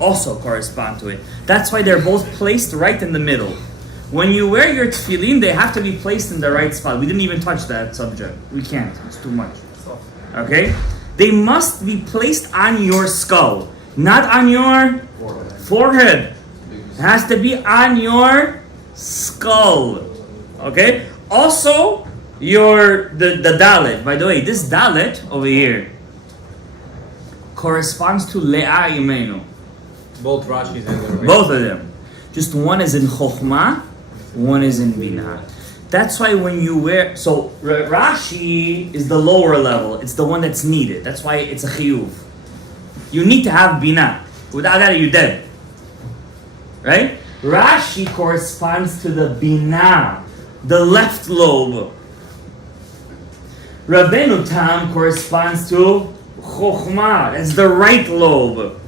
Also correspond to it. That's why they're both placed right in the middle. When you wear your tefillin, they have to be placed in the right spot. We didn't even touch that subject. We can't. It's too much. Okay? They must be placed on your skull, not on your forehead. It has to be on your skull. Okay? Also, the dalet. By the way, this dalet over here corresponds to Le'ah Imenu. Both Rashis and the Both of them. Just one is in Chokhmah, one is in Binah. That's why when you wear... So, Rashi is the lower level. It's the one that's needed. That's why it's a chiyuv. You need to have Binah. Without that, you're dead. Right? Rashi corresponds to the Binah, the left lobe. Rabbeinu Tam corresponds to Chokhmah. That's the right lobe.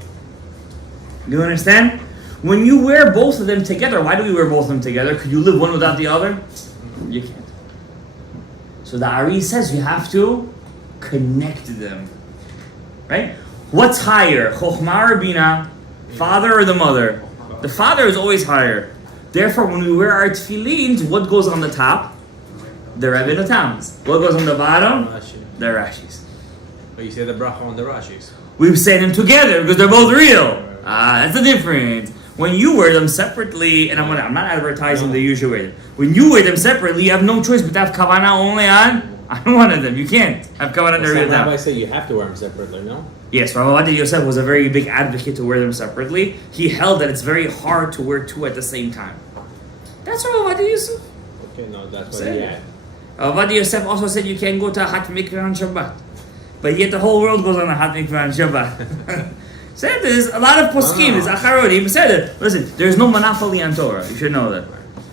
You understand? When you wear both of them together, why do we wear both of them together? Could you live one without the other? You can't. So the Ari says you have to connect them. Right? What's higher? Chokhmah or Binah? Father or the mother? The father is always higher. Therefore, when we wear our tefillin, what goes on the top? The Rabbeinu Tams. What goes on the bottom? The Rashis. But you say the bracha on the Rashis. We say them together because they're both real. That's the difference. When you wear them separately, and I'm not advertising the usual way. When you wear them separately, you have no choice but to have kavanah only on one of them. You can't have kavanah on the real Rabbi say you have to wear them separately, no? Yes, Rav Yosef was a very big advocate to wear them separately. He held that it's very hard to wear two at the same time. That's Rav Yosef. Okay, no, that's what he had. Rav Yosef also said you can't go to a hot mikveh on Shabbat. But yet the whole world goes on a hot mikveh on Shabbat. Said there's a lot of poskim, there's acharot. He said it. Listen, there's no monopoly on Torah. You should know that.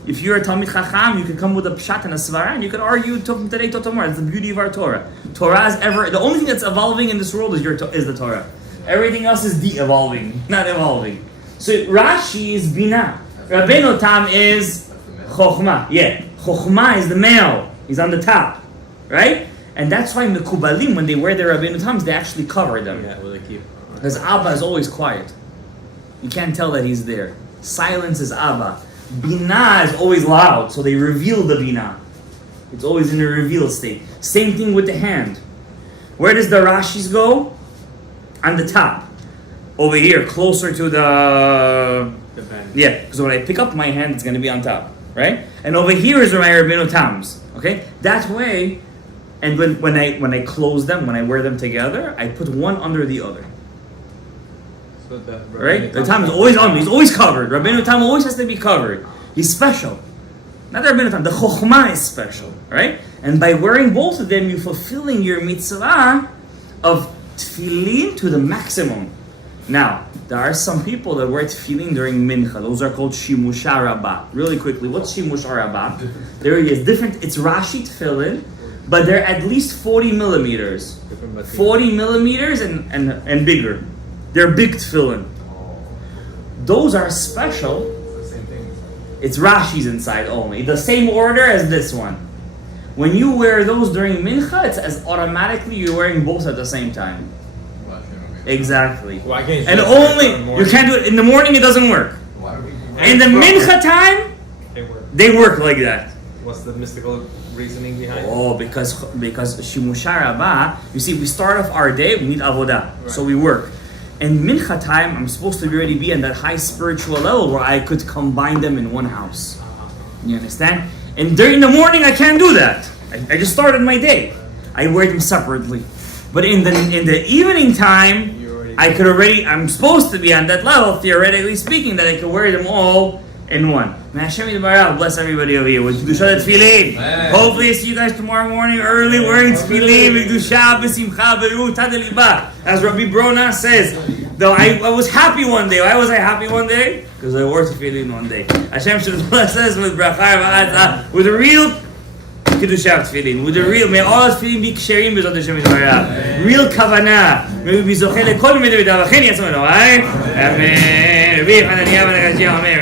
If you're a Talmid Chacham, you can come with a pshat and a svara, and you can argue from today to tomorrow. That's the beauty of our Torah. Torah is the only thing that's evolving in this world is the Torah. Everything else is de-evolving, not evolving. So Rashi is Binah. Rabbeinu Tam is Chokhmah. Yeah, Chokhmah is the male. He's on the top, right? And that's why Mekubalim, when they wear their Rabbeinu Tams, they actually cover them. Yeah, well, they keep. Because Abba is always quiet. You can't tell that he's there. Silence is Abba. Binah is always loud, so they reveal the Binah. It's always in a revealed state. Same thing with the hand. Where does the Rashis go? On the top. Over here, closer to the pen. Yeah, because when I pick up my hand, it's going to be on top. Right? And over here is where my Rabbeinu Tams. Okay? That way, and when I close them, when I wear them together, I put one under the other. So Right? The Tam is always on me. He's always covered. Rabbeinu Tam always has to be covered. He's special. Not the Rabbeinu Tam. The Chokhmah is special. Right? And by wearing both of them, you're fulfilling your mitzvah of tefillin to the maximum. Now, there are some people that wear tefillin during mincha. Those are called shimusha rabbah. Really quickly, what's shimusha rabbah? There it is. Different. It's Rashi tefillin, but they're at least 40 millimeters. 40 millimeters and bigger. They're big tefillin. Those are special. It's Rashi's inside only. The same order as this one. When you wear those during mincha, it's as automatically you're wearing both at the same time. Exactly. Why can't you And do it only in the morning? you can't do it in the morning. It doesn't work. In the mincha time, they work like that. What's the mystical reasoning behind it? Oh, because shimusha rabbah. You see, we start off our day. We need avodah, so we work. And mincha time, I'm supposed to already be on that high spiritual level where I could combine them in one house. You understand? And during the morning, I can't do that. I just started my day. I wear them separately. But in the evening time, I'm supposed to be on that level, theoretically speaking, that I can wear them all in one. May Hashem Yitbarach bless everybody over here with Kedusha Tefillin. Hopefully I see you guys tomorrow morning early wearing Tefillin, Kedusha, B'simcha, B'ru, Tadeliba. As Rabbi Brona says, though I was happy one day. Why was I happy one day? Because I wore Tefillin one day. Hashem should bless us with bracha, with real kedusha tefillin. With the real, may all our tefillin be ksherim b'zat Hashem yitbarach. Real kavanah. May we be zocheh lekol midah v'chen yasmenu. Amen. Rabbi Hananiah ben Akashia, Amen.